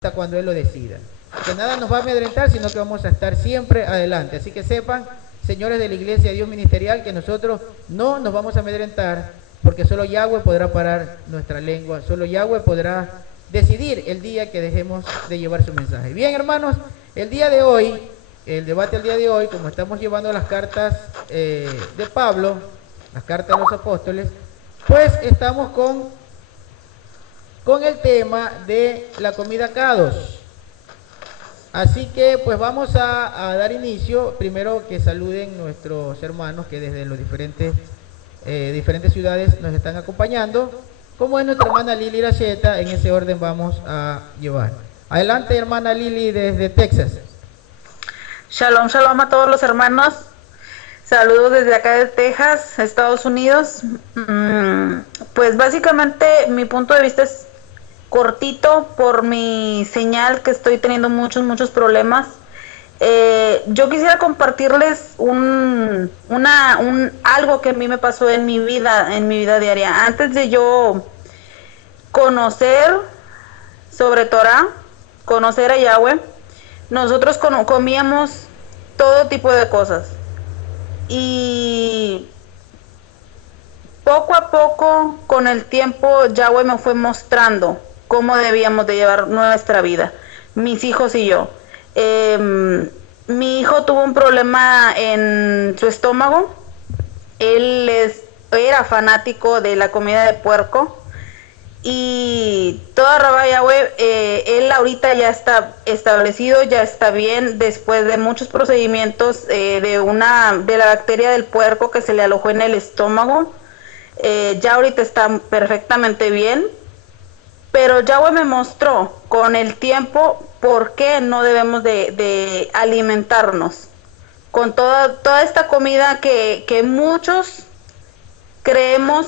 hasta cuando Él lo decida. Que nada nos va a amedrentar, sino que vamos a estar siempre adelante. Así que sepan, señores de la Iglesia de Dios Ministerial, que nosotros no nos vamos a amedrentar, porque solo Yahweh podrá parar nuestra lengua, solo Yahweh podrá decidir el día que dejemos de llevar su mensaje. Bien, hermanos, el día de hoy, el debate del día de hoy, como estamos llevando las cartas de Pablo, las cartas de los apóstoles, pues estamos con el tema de la comida Kadosh. Así que pues vamos a dar inicio. Primero que saluden nuestros hermanos que desde los diferentes ciudades nos están acompañando, como es nuestra hermana Lili Racheta. En ese orden vamos a llevar. Adelante, hermana Lili, desde Texas. Shalom, shalom a todos los hermanos. Saludos desde acá de Texas, Estados Unidos. Pues básicamente mi punto de vista es cortito por mi señal, que estoy teniendo muchos problemas. Yo quisiera compartirles algo que a mí me pasó en mi vida diaria. Antes de yo conocer sobre Torah, conocer a Yahweh, nosotros comíamos todo tipo de cosas. Y poco a poco, con el tiempo, Yahweh me fue mostrando cómo debíamos de llevar nuestra vida, mis hijos y yo. Mi hijo tuvo un problema en su estómago. Él era fanático de la comida de puerco. Y toda Rabá Yahweh, él ahorita ya está establecido, ya está bien, después de muchos procedimientos de la bacteria del puerco que se le alojó en el estómago. Ya ahorita está perfectamente bien. Pero Yahweh me mostró con el tiempo por qué no debemos de alimentarnos con toda esta comida que muchos creemos.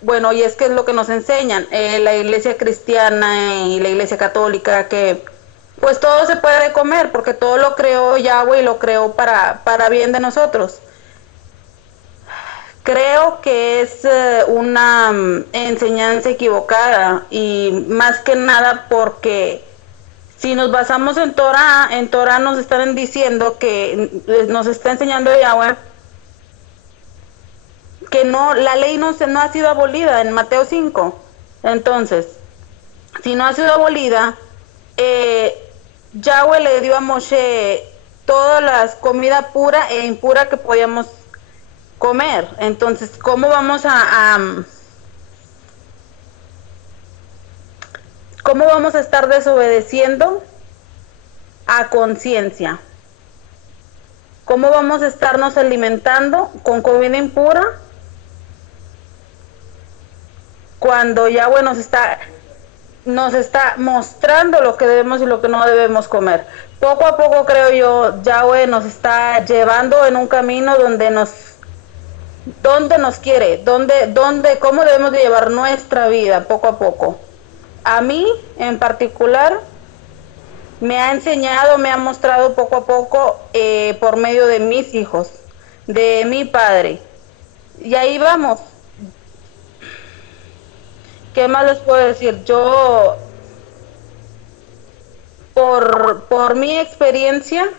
Bueno, y es que es lo que nos enseñan la iglesia cristiana y la iglesia católica, que pues todo se puede comer porque todo lo creó Yahweh y lo creó para bien de nosotros. Creo que es una enseñanza equivocada, y más que nada porque si nos basamos en Torah nos están diciendo que nos está enseñando Yahweh que no, la ley no ha sido abolida en Mateo 5. Entonces, si no ha sido abolida, Yahweh le dio a Moshe todas las comida pura e impura que podíamos comer. Entonces, ¿cómo vamos a estar desobedeciendo a conciencia? ¿Cómo vamos a estarnos alimentando con comida impura cuando Yahweh nos está mostrando lo que debemos y lo que no debemos comer? Poco a poco, creo yo, Yahweh nos está llevando en un camino donde nos quiere, cómo debemos de llevar nuestra vida poco a poco. A mí, en particular, me ha enseñado, me ha mostrado poco a poco por medio de mis hijos, de mi padre. Y ahí vamos. ¿Qué más les puedo decir? Yo, por mi experiencia,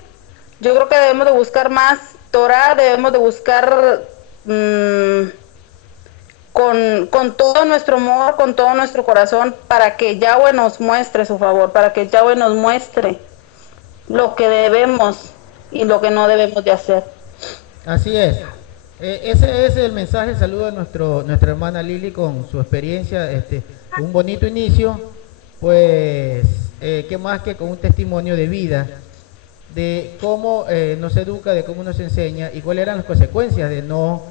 yo creo que debemos de buscar más Torah, debemos de buscar con todo nuestro amor, con todo nuestro corazón, para que Yahweh nos muestre su favor, para que Yahweh nos muestre lo que debemos y lo que no debemos de hacer. Así es. Ese es el mensaje. Saludo a nuestra hermana Lili con su experiencia, un bonito inicio, pues qué más que con un testimonio de vida, de cómo nos educa, de cómo nos enseña y cuáles eran las consecuencias de no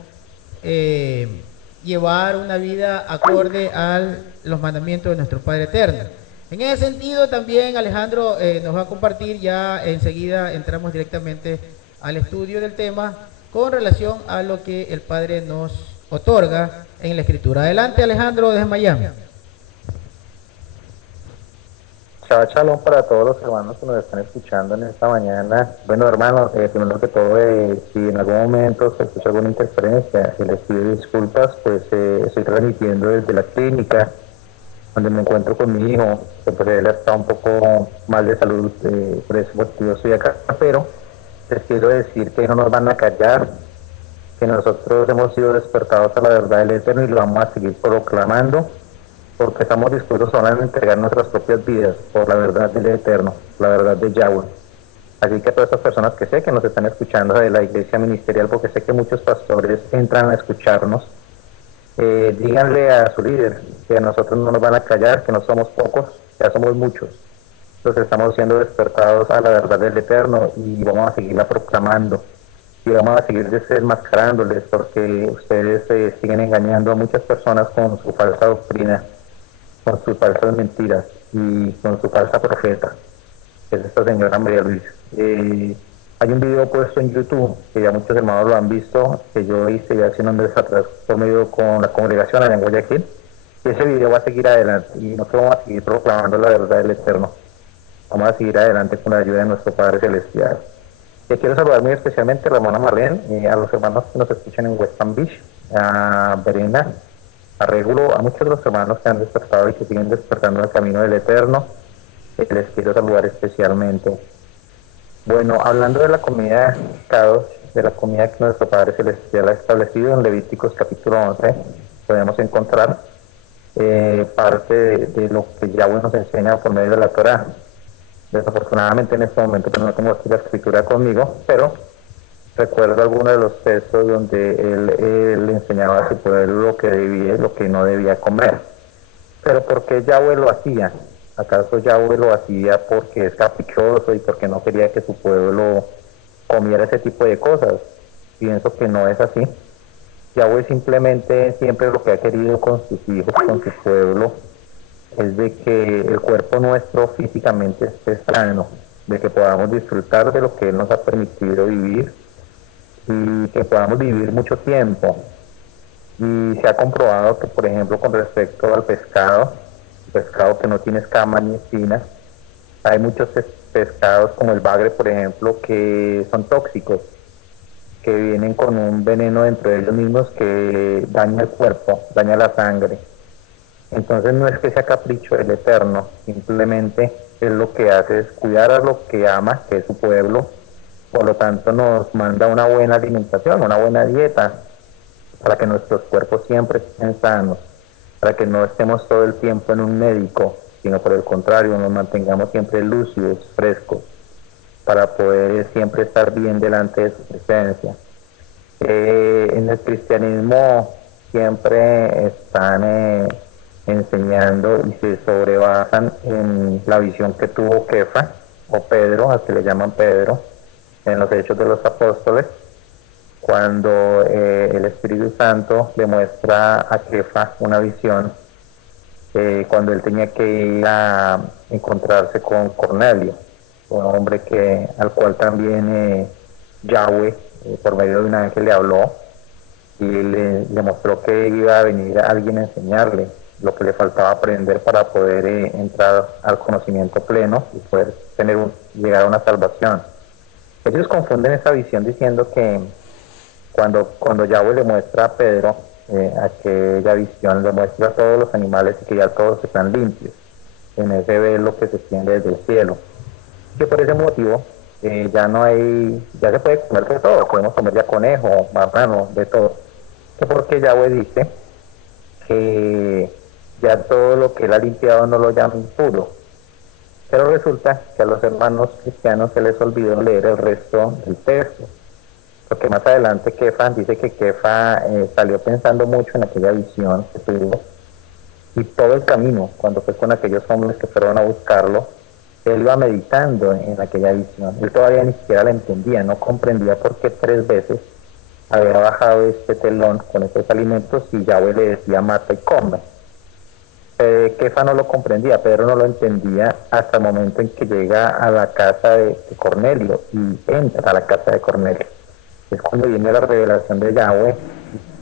llevar una vida acorde a los mandamientos de nuestro Padre Eterno. En ese sentido también Alejandro nos va a compartir, ya enseguida entramos directamente al estudio del tema con relación a lo que el Padre nos otorga en la Escritura. Adelante, Alejandro, desde Miami. Shabbat Shalom para todos los hermanos que nos están escuchando en esta mañana. Bueno, hermanos, primero que todo, si en algún momento se escucha alguna interferencia, les pido disculpas, pues estoy transmitiendo desde la clínica donde me encuentro con mi hijo, que pues él está un poco mal de salud, por ese motivo estoy acá, pero les quiero decir que no nos van a callar, que nosotros hemos sido despertados a la verdad del Eterno y lo vamos a seguir proclamando, porque estamos dispuestos a entregar nuestras propias vidas por la verdad del Eterno, la verdad de Yahweh. Así que a todas estas personas que sé que nos están escuchando de la iglesia ministerial, porque sé que muchos pastores entran a escucharnos, díganle a su líder que a nosotros no nos van a callar, que no somos pocos, ya somos muchos. Entonces estamos siendo despertados a la verdad del Eterno y vamos a seguirla proclamando y vamos a seguir desenmascarándoles, porque ustedes siguen engañando a muchas personas con su falsa doctrina, con sus falsas mentiras y con su falsa profeta, que es esta señora María Luisa. Hay un video puesto en YouTube que ya muchos hermanos lo han visto, que yo hice ya hace unos meses atrás por medio con la congregación allá en Guayaquil, y ese video va a seguir adelante y nosotros vamos a seguir proclamando la verdad del Eterno. Vamos a seguir adelante con la ayuda de nuestro Padre Celestial. Quiero saludar muy especialmente a la hermana Marlene, a los hermanos que nos escuchan en West Palm Beach, a Verena, a Régulo, a muchos de los hermanos que han despertado y que siguen despertando el camino del Eterno. Les quiero saludar especialmente. Bueno, hablando de la comida de pescados, de la comida que nuestro Padre Celestial ha establecido en Levíticos capítulo 11, podemos encontrar parte de lo que Yahweh nos enseña por medio de la Torá. Desafortunadamente en este momento pues, no tengo aquí la escritura conmigo, pero recuerdo algunos de los textos donde él le enseñaba a su pueblo lo que debía y lo que no debía comer. Pero ¿por qué Yahweh lo hacía? ¿Acaso Yahweh lo hacía porque es caprichoso y porque no quería que su pueblo comiera ese tipo de cosas? Pienso que no es así. Yahweh simplemente siempre lo que ha querido con sus hijos, con su pueblo, es de que el cuerpo nuestro físicamente esté sano, de que podamos disfrutar de lo que Él nos ha permitido vivir y que podamos vivir mucho tiempo. Y se ha comprobado que, por ejemplo, con respecto al pescado que no tiene escamas ni espinas, hay muchos pescados como el bagre, por ejemplo, que son tóxicos, que vienen con un veneno dentro de ellos mismos que daña el cuerpo, daña la sangre. Entonces no es que sea capricho del Eterno, simplemente él lo que hace es cuidar a lo que ama, que es su pueblo, por lo tanto nos manda una buena alimentación, una buena dieta, para que nuestros cuerpos siempre estén sanos, para que no estemos todo el tiempo en un médico, sino por el contrario, nos mantengamos siempre lúcidos, frescos, para poder siempre estar bien delante de su presencia. En el cristianismo siempre están enseñando y se sobrebasan en la visión que tuvo Kefa, o Pedro, al que le llaman Pedro, en los Hechos de los Apóstoles, cuando el Espíritu Santo le muestra a Kefa una visión, cuando él tenía que ir a encontrarse con Cornelio, un hombre al cual también Yahweh, por medio de un ángel, le habló y le mostró que iba a venir alguien a enseñarle lo que le faltaba aprender para poder entrar al conocimiento pleno y poder llegar a una salvación. Ellos confunden esa visión diciendo que cuando Yahweh le muestra a Pedro aquella visión, le muestra a todos los animales y que ya todos están limpios en ese velo que se extiende desde el cielo. Que por ese motivo ya se puede comer de todo, podemos comer ya conejo, marrano, de todo. Que porque Yahweh dice que ya todo lo que él ha limpiado no lo llama impuro. Pero resulta que a los hermanos cristianos se les olvidó leer el resto del texto. Porque más adelante Kefa dice que Kefa salió pensando mucho en aquella visión que tuvo. Y todo el camino, cuando fue con aquellos hombres que fueron a buscarlo, él iba meditando en aquella visión. Él todavía ni siquiera la entendía, no comprendía por qué 3 veces había bajado este telón con estos alimentos y Yahweh le decía mata y come. Kefa no lo comprendía, Pedro no lo entendía hasta el momento en que llega a la casa de Cornelio y entra a la casa de Cornelio. Es cuando viene la revelación de Yahweh.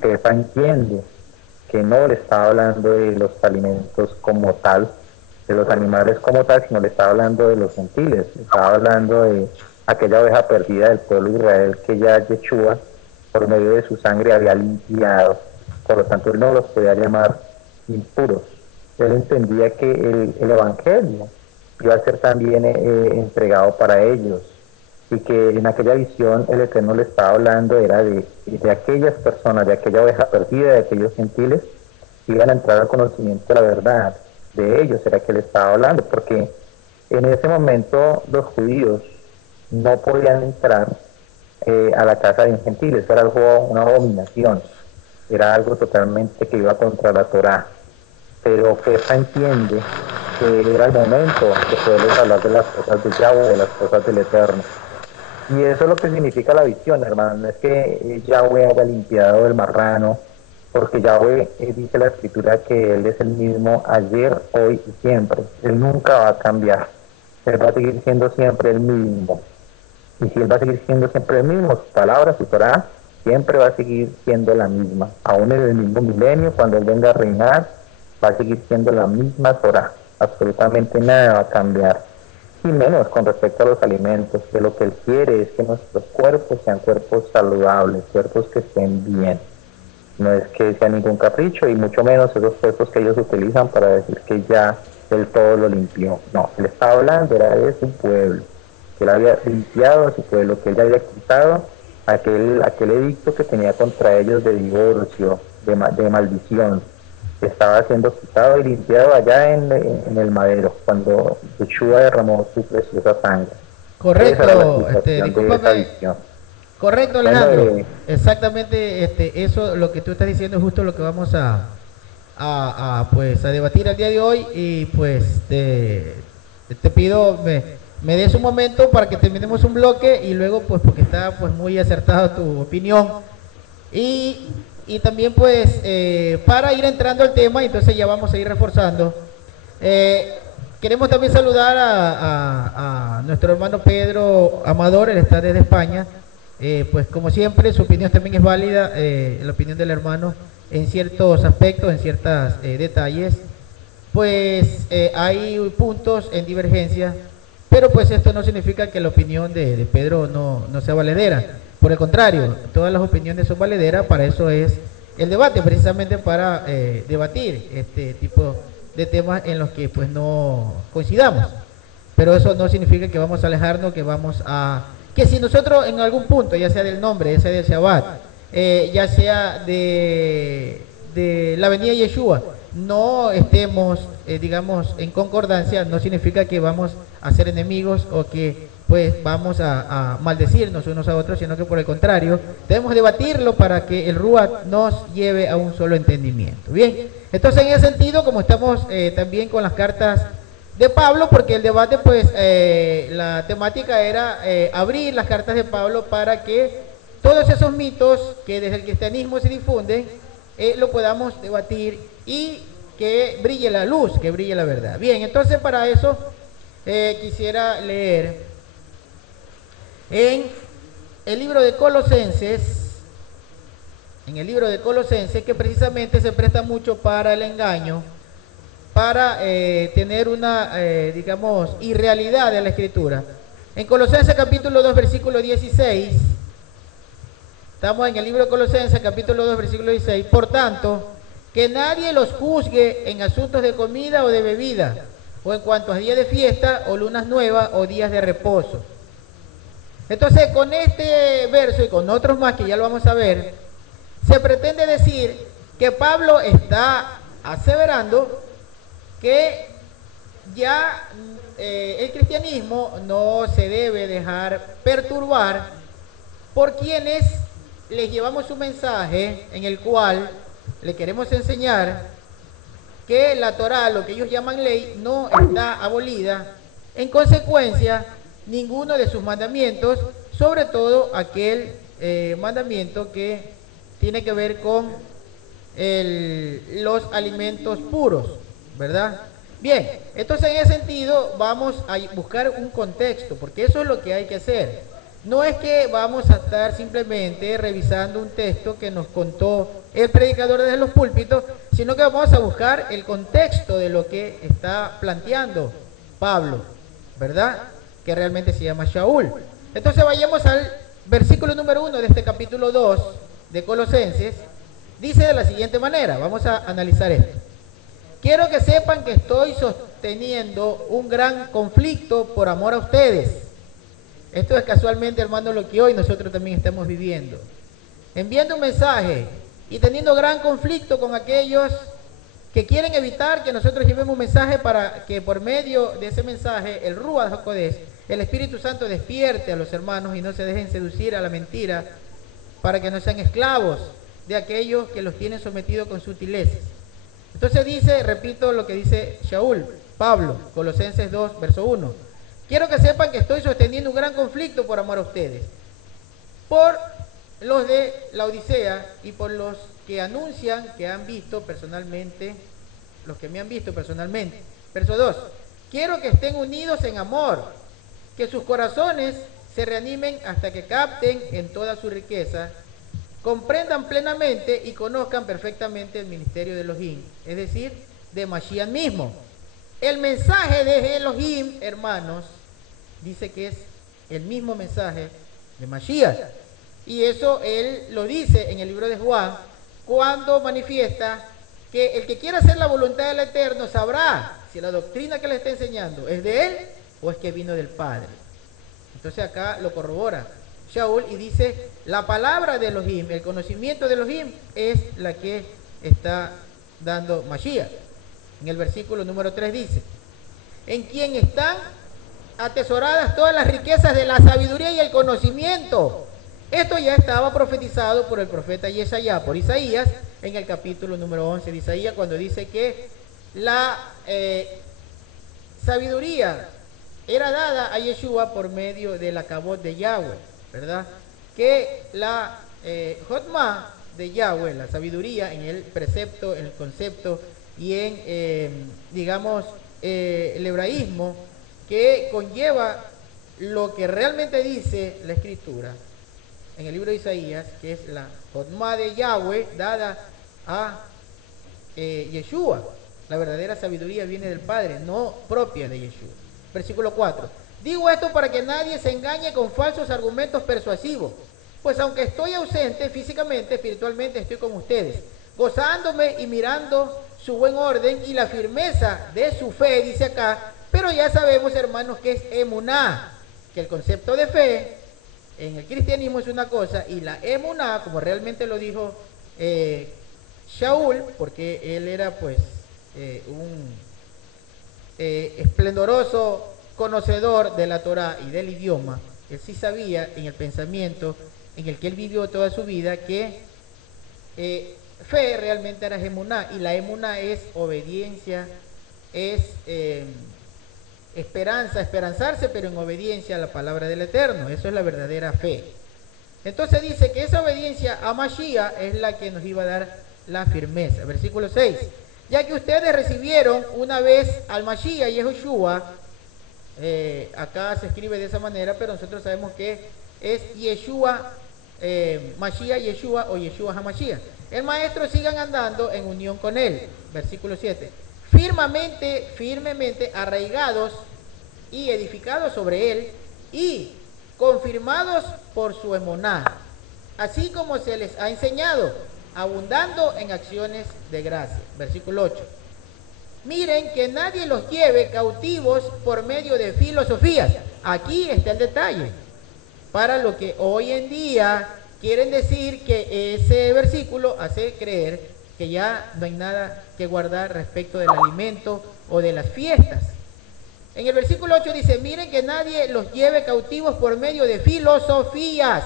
Kefa entiende que no le estaba hablando de los alimentos como tal, de los animales como tal, sino le estaba hablando de los gentiles, le estaba hablando de aquella oveja perdida del pueblo de Israel que ya Yeshua, por medio de su sangre, había limpiado. Por lo tanto, él no los podía llamar impuros. Él entendía que el Evangelio iba a ser también entregado para ellos, y que en aquella visión el Eterno le estaba hablando era de aquellas personas, de aquella oveja perdida, de aquellos gentiles que iban a entrar al conocimiento de la verdad. De ellos era que le estaba hablando, porque en ese momento los judíos no podían entrar a la casa de gentiles, era algo, una abominación, era algo totalmente que iba contra la Torá. Pero Fefa entiende que era el momento de poderles hablar de las cosas de Yahweh, de las cosas del Eterno. Y eso es lo que significa la visión, hermano. No es que Yahweh haya limpiado el marrano, porque Yahweh dice la Escritura que Él es el mismo ayer, hoy y siempre. Él nunca va a cambiar. Él va a seguir siendo siempre el mismo. Y si Él va a seguir siendo siempre el mismo, su palabra, su Torá, siempre va a seguir siendo la misma. Aún en el mismo milenio, cuando Él venga a reinar, va a seguir siendo la misma Torá. Absolutamente nada va a cambiar. Y menos con respecto a los alimentos, que lo que Él quiere es que nuestros cuerpos sean cuerpos saludables, cuerpos que estén bien. No es que sea ningún capricho, y mucho menos esos cuerpos que ellos utilizan para decir que ya Él todo lo limpió. No, Él estaba hablando era de su pueblo, que Él había limpiado a su pueblo, que Él ya había quitado aquel edicto que tenía contra ellos de divorcio, de maldición. Estaba siendo quitado y limpiado allá en el madero, cuando Yeshua derramó su preciosa sangre. Correcto, discúlpame. Correcto, Alejandro. Exactamente, eso lo que tú estás diciendo es justo lo que vamos a debatir el día de hoy. Y pues te pido me des un momento para que terminemos un bloque, y luego pues porque está pues muy acertada tu opinión, y también pues para ir entrando al tema, entonces ya vamos a ir reforzando. Queremos también saludar a nuestro hermano Pedro Amador, él está desde España. Pues como siempre su opinión también es válida, la opinión del hermano en ciertos aspectos, en ciertos detalles, pues hay puntos en divergencia, pero pues esto no significa que la opinión de Pedro no sea valedera. Por el contrario, todas las opiniones son valederas. Para eso es el debate, precisamente para debatir este tipo de temas en los que pues no coincidamos. Pero eso no significa que vamos a alejarnos, que si nosotros en algún punto, ya sea del nombre, ya sea del Shabbat, ya sea de la venida de Yeshua, no estemos, digamos, en concordancia, no significa que vamos a ser enemigos o que pues vamos a maldecirnos unos a otros, sino que por el contrario, debemos debatirlo para que el Ruach nos lleve a un solo entendimiento. Bien, entonces en ese sentido, como estamos también con las cartas de Pablo, porque el debate pues la temática era abrir las cartas de Pablo para que todos esos mitos que desde el cristianismo se difunden lo podamos debatir y que brille la luz, que brille la verdad. Bien, entonces para eso quisiera leer en el libro de Colosenses, que precisamente se presta mucho para el engaño, para tener una, digamos, irrealidad de la Escritura. En Colosenses capítulo 2, versículo 16, estamos en el libro de Colosenses capítulo 2, versículo 16, por tanto, que nadie los juzgue en asuntos de comida o de bebida, o en cuanto a días de fiesta, o lunas nuevas, o días de reposo. Entonces, con este verso y con otros más que ya lo vamos a ver, se pretende decir que Pablo está aseverando que ya el cristianismo no se debe dejar perturbar por quienes les llevamos un mensaje en el cual le queremos enseñar que la Torá, lo que ellos llaman ley, no está abolida. En consecuencia, ninguno de sus mandamientos, sobre todo aquel mandamiento que tiene que ver con los alimentos puros, ¿verdad? Bien, entonces en ese sentido vamos a buscar un contexto, porque eso es lo que hay que hacer. No es que vamos a estar simplemente revisando un texto que nos contó el predicador desde los púlpitos, sino que vamos a buscar el contexto de lo que está planteando Pablo, ¿verdad? Que realmente se llama Shaul. Entonces vayamos al versículo número 1 de este capítulo 2 de Colosenses. Dice de la siguiente manera, vamos a analizar esto. quiero que sepan que estoy sosteniendo un gran conflicto por amor a ustedes. Esto es casualmente, hermano, lo que hoy nosotros también estamos viviendo. Enviando un mensaje y teniendo gran conflicto con aquellos que quieren evitar que nosotros llevemos un mensaje para que por medio de ese mensaje el Ruach HaKodesh, el Espíritu Santo, despierte a los hermanos y no se dejen seducir a la mentira, para que no sean esclavos de aquellos que los tienen sometidos con sutilezas. Entonces dice, repito lo que dice Shaul, Pablo, Colosenses 2, verso 1. Quiero que sepan que estoy sosteniendo un gran conflicto por amor a ustedes, por los de la Odisea y por los que anuncian que han visto personalmente, los que me han visto personalmente. Verso 2. Quiero que estén unidos en amor, que sus corazones se reanimen hasta que capten en toda su riqueza, comprendan plenamente y conozcan perfectamente el ministerio de Elohim, es decir, de Mashiach mismo. El mensaje de Elohim, hermanos, dice que es el mismo mensaje de Mashiach. Y eso él lo dice en el libro de Juan, cuando manifiesta que el que quiera hacer la voluntad del Eterno sabrá si la doctrina que le está enseñando es de él o es que vino del Padre. Entonces acá lo corrobora Shaul y dice, la palabra de Elohim, el conocimiento de Elohim es la que está dando Mashiach. En el versículo número 3 dice, en quien están atesoradas todas las riquezas de la sabiduría y el conocimiento. Esto ya estaba profetizado por el profeta Yesaya, por Isaías, en el capítulo número 11 de Isaías, cuando dice que la sabiduría era dada a Yeshua por medio de la cabot de Yahweh, ¿verdad? Que la Jotma de Yahweh, la sabiduría en el precepto, en el concepto y en, digamos, el hebraísmo, que conlleva lo que realmente dice la Escritura en el libro de Isaías, que es la Jotma de Yahweh dada a Yeshua. La verdadera sabiduría viene del Padre, no propia de Yeshua. Versículo 4. Digo esto para que nadie se engañe con falsos argumentos persuasivos, pues aunque estoy ausente físicamente, espiritualmente estoy con ustedes, gozándome y mirando su buen orden y la firmeza de su fe, dice acá. Pero ya sabemos, hermanos, que es emuná, que el concepto de fe en el cristianismo es una cosa, y la emuná, como realmente lo dijo Shaul, porque él era pues un esplendoroso conocedor de la Torá y del idioma, él sí sabía en el pensamiento en el que él vivió toda su vida que fe realmente era emuná, y la emuná es obediencia, es esperanza, esperanzarse, pero en obediencia a la palabra del Eterno. Eso es la verdadera fe. Entonces dice que esa obediencia a Mashiach es la que nos iba a dar la firmeza. Versículo 6. Ya que ustedes recibieron una vez al Mashiach y Yehoshua, acá se escribe de esa manera, pero nosotros sabemos que es Yeshua, Mashiach Yeshua o Yeshua HaMashiach. El maestro sigan andando en unión con él. Versículo 7. Firmemente arraigados y edificados sobre él y confirmados por su emuná, así como se les ha enseñado, abundando en acciones de gracia. Versículo 8. Miren que nadie los lleve cautivos por medio de filosofías. Aquí está el detalle. Para lo que hoy en día quieren decir que ese versículo hace creer que ya no hay nada que guardar respecto del alimento o de las fiestas. En el versículo 8 dice, miren que nadie los lleve cautivos por medio de filosofías.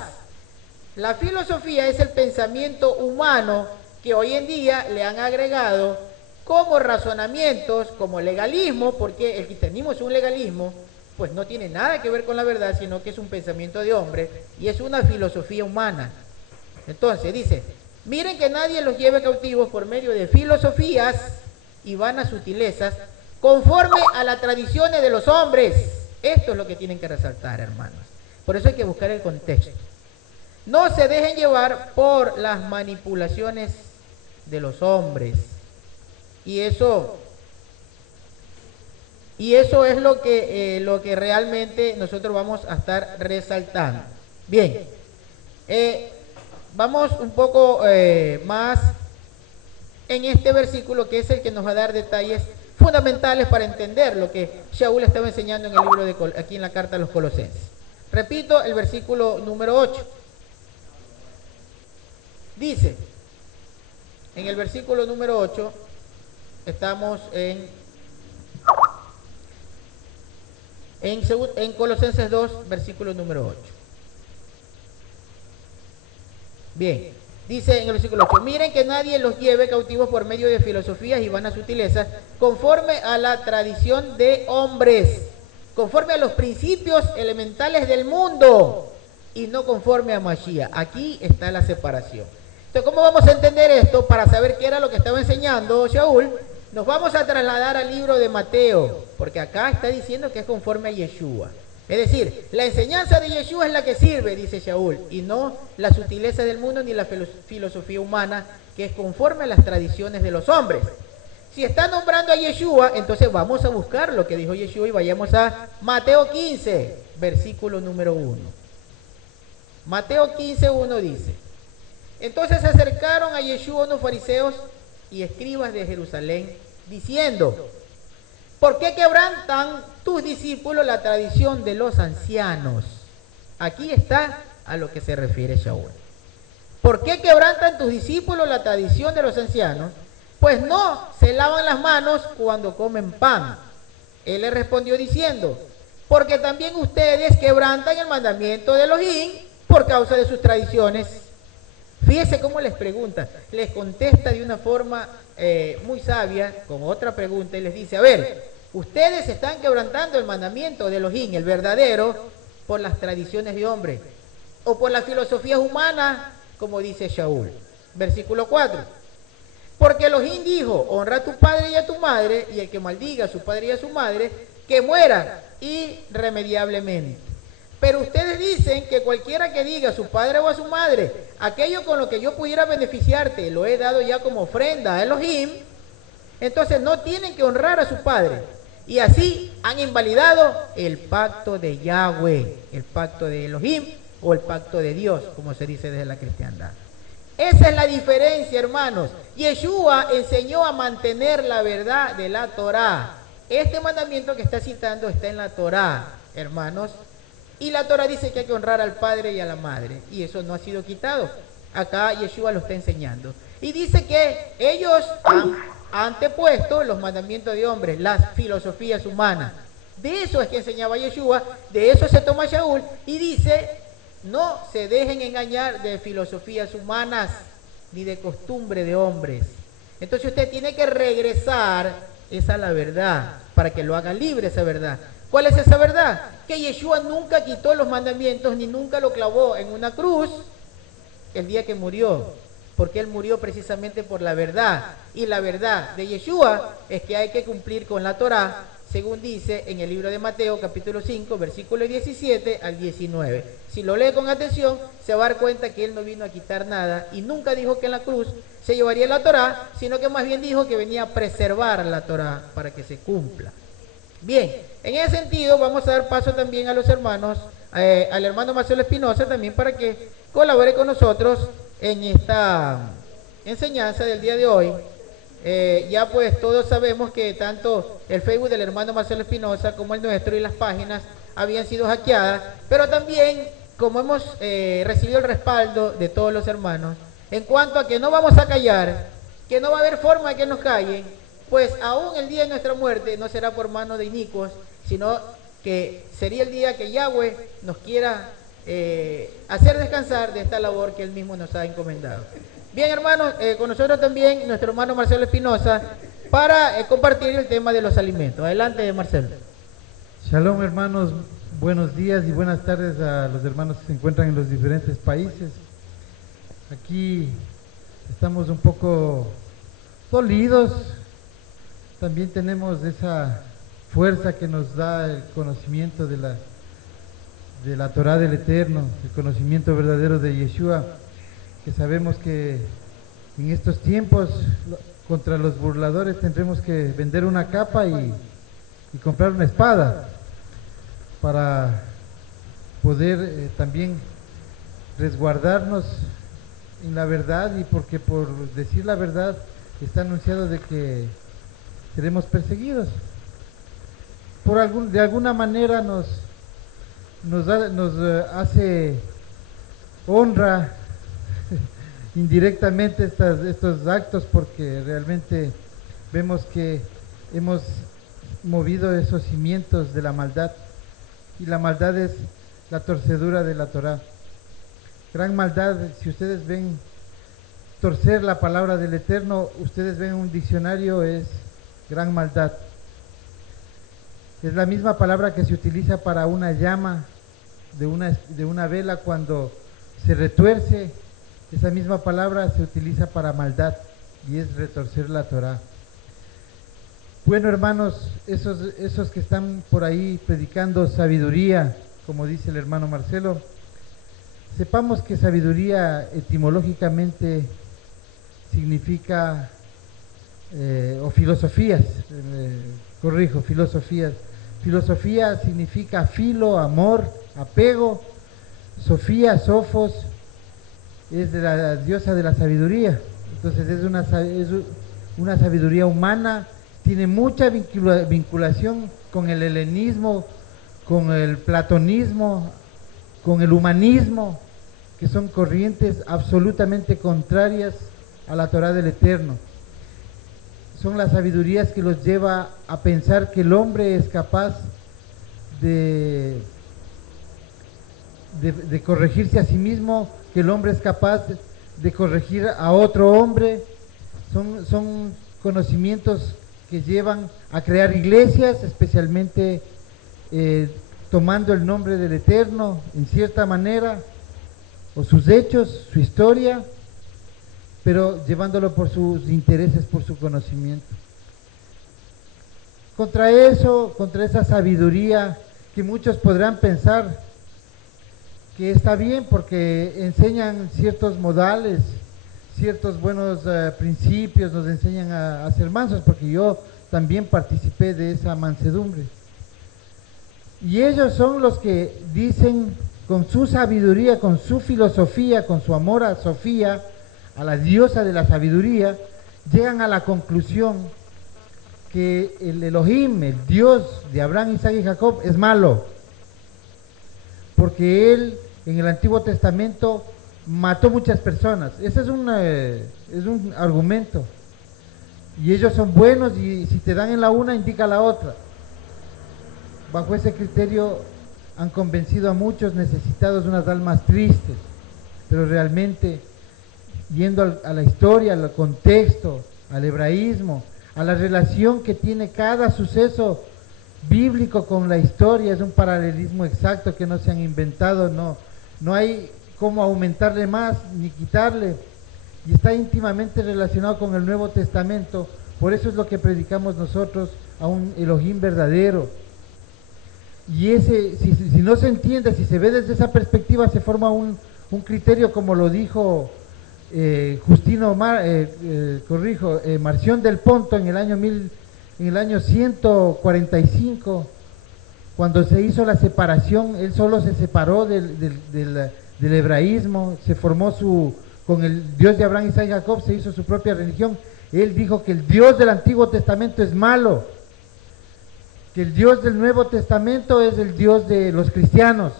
La filosofía es el pensamiento humano que hoy en día le han agregado como razonamientos, como legalismo, porque el cristianismo es un legalismo, pues no tiene nada que ver con la verdad, sino que es un pensamiento de hombre y es una filosofía humana. Entonces dice, miren que nadie los lleve cautivos por medio de filosofías y vanas sutilezas, conforme a las tradiciones de los hombres. Esto es lo que tienen que resaltar, hermanos. Por eso hay que buscar el contexto. No se dejen llevar por las manipulaciones de los hombres. Y eso es lo que realmente nosotros vamos a estar resaltando. Bien, vamos un poco más en este versículo, que es el que nos va a dar detalles fundamentales para entender lo que Shaul estaba enseñando en el libro de aquí en la carta a los Colosenses. Repito, el versículo número 8. Dice, en el versículo número 8, estamos en Colosenses 2, versículo número 8. Bien, dice en el versículo 8, miren que nadie los lleve cautivos por medio de filosofías y vanas sutilezas, conforme a la tradición de hombres, conforme a los principios elementales del mundo, y no conforme a Mashiach. Aquí está la separación. Entonces, ¿cómo vamos a entender esto? Para saber qué era lo que estaba enseñando Shaul, nos vamos a trasladar al libro de Mateo, porque acá está diciendo que es conforme a Yeshua. Es decir, la enseñanza de Yeshua es la que sirve, dice Shaul, y no la sutileza del mundo ni la filosofía humana, que es conforme a las tradiciones de los hombres. Si está nombrando a Yeshua, entonces vamos a buscar lo que dijo Yeshua y vayamos a Mateo 15, versículo número 1. Mateo 15, 1 dice, entonces se acercaron a Yeshua unos fariseos y escribas de Jerusalén, diciendo, ¿por qué quebrantan tus discípulos la tradición de los ancianos? Aquí está a lo que se refiere Shaul. ¿Por qué quebrantan tus discípulos la tradición de los ancianos? Pues no se lavan las manos cuando comen pan. Él le respondió diciendo, porque también ustedes quebrantan el mandamiento de Elohim por causa de sus tradiciones. Fíjese cómo les pregunta, les contesta de una forma muy sabia, con otra pregunta, y les dice, a ver, ustedes están quebrantando el mandamiento de Elohim, el verdadero, por las tradiciones de hombre, o por las filosofías humanas, como dice Shaul. Versículo 4. Porque Elohim dijo, honra a tu padre y a tu madre, y el que maldiga a su padre y a su madre, que muera irremediablemente. Pero ustedes dicen que cualquiera que diga a su padre o a su madre, aquello con lo que yo pudiera beneficiarte, lo he dado ya como ofrenda a Elohim, entonces no tienen que honrar a su padre. Y así han invalidado el pacto de Yahweh, el pacto de Elohim o el pacto de Dios, como se dice desde la cristiandad. Esa es la diferencia, hermanos. Yeshua enseñó a mantener la verdad de la Torá. Este mandamiento que está citando está en la Torá, hermanos. Y la Torá dice que hay que honrar al padre y a la madre. Y eso no ha sido quitado. Acá Yeshua lo está enseñando. Y dice que ellos han antepuesto los mandamientos de hombres, las filosofías humanas. De eso es que enseñaba Yeshua, de eso se toma Shaul y dice, no se dejen engañar de filosofías humanas ni de costumbre de hombres. Entonces usted tiene que regresar esa a la verdad, para que lo haga libre esa verdad. ¿Cuál es esa verdad? Que Yeshua nunca quitó los mandamientos ni nunca lo clavó en una cruz el día que murió, porque él murió precisamente por la verdad. Y la verdad de Yeshua es que hay que cumplir con la Torá, según dice en el libro de Mateo, capítulo 5, versículo 17 al 19. Si lo lee con atención, se va a dar cuenta que él no vino a quitar nada y nunca dijo que en la cruz se llevaría la Torá, sino que más bien dijo que venía a preservar la Torá para que se cumpla. Bien, en ese sentido vamos a dar paso también a los hermanos, al hermano Marcelo Espinosa también para que colabore con nosotros en esta enseñanza del día de hoy. Ya pues todos sabemos que tanto el Facebook del hermano Marcelo Espinosa como el nuestro y las páginas habían sido hackeadas, pero también como hemos recibido el respaldo de todos los hermanos, en cuanto a que no vamos a callar, que no va a haber forma de que nos callen, pues aún el día de nuestra muerte no será por mano de inicuos, sino que sería el día que Yahweh nos quiera hacer descansar de esta labor que él mismo nos ha encomendado. Bien, hermanos, con nosotros también nuestro hermano Marcelo Espinosa para compartir el tema de los alimentos. Adelante, Marcelo. Shalom, hermanos, buenos días y buenas tardes a los hermanos que se encuentran en los diferentes países. Aquí estamos un poco dolidos, también tenemos esa fuerza que nos da el conocimiento de la Torá del Eterno, el conocimiento verdadero de Yeshua, que sabemos que en estos tiempos contra los burladores tendremos que vender una capa y comprar una espada para poder también resguardarnos en la verdad, y porque por decir la verdad está anunciado de que seremos perseguidos. De alguna manera nos hace honra indirectamente estos actos, porque realmente vemos que hemos movido esos cimientos de la maldad, y la maldad es la torcedura de la Torá. Gran maldad, si ustedes ven torcer la palabra del Eterno, ustedes ven un diccionario, es gran maldad. Es la misma palabra que se utiliza para una llama de una vela cuando se retuerce. Esa misma palabra se utiliza para maldad, y es retorcer la Torá. Bueno, hermanos, esos que están por ahí predicando sabiduría, como dice el hermano Marcelo, sepamos que sabiduría etimológicamente significa, o filosofías, filosofías. Filosofía significa filo, amor, apego. Sofía, Sofos, es de la diosa de la sabiduría. Entonces es una sabiduría humana, tiene mucha vinculación con el helenismo, con el platonismo, con el humanismo, que son corrientes absolutamente contrarias a la Torá del Eterno. Son las sabidurías que los lleva a pensar que el hombre es capaz de corregirse a sí mismo, que el hombre es capaz de corregir a otro hombre. Son conocimientos que llevan a crear iglesias, especialmente tomando el nombre del Eterno en cierta manera, o sus hechos, su historia, pero llevándolo por sus intereses, por su conocimiento. Contra esa sabiduría que muchos podrán pensar que está bien porque enseñan ciertos modales, ciertos buenos principios, nos enseñan a ser mansos, porque yo también participé de esa mansedumbre. Y ellos son los que dicen, con su sabiduría, con su filosofía, con su amor a Sofía, a la diosa de la sabiduría, llegan a la conclusión que el Elohim, el Dios de Abraham, Isaac y Jacob, es malo, porque él en el Antiguo Testamento mató muchas personas. Ese es un argumento, y ellos son buenos, y si te dan en la una, indica la otra. Bajo ese criterio han convencido a muchos necesitados de unas almas tristes, pero realmente, yendo a la historia, al contexto, al hebraísmo, a la relación que tiene cada suceso bíblico con la historia, es un paralelismo exacto que no se han inventado, no hay cómo aumentarle más ni quitarle, y está íntimamente relacionado con el Nuevo Testamento. Por eso es lo que predicamos nosotros, a un Elohim verdadero. Y si no se entiende, si se ve desde esa perspectiva, se forma un criterio, como lo dijo Marción del Ponto en el año 145, cuando se hizo la separación. Él solo se separó del hebraísmo, se formó con el Dios de Abraham, Isaac y Jacob, se hizo su propia religión. Él dijo que el Dios del Antiguo Testamento es malo, que el Dios del Nuevo Testamento es el Dios de los cristianos.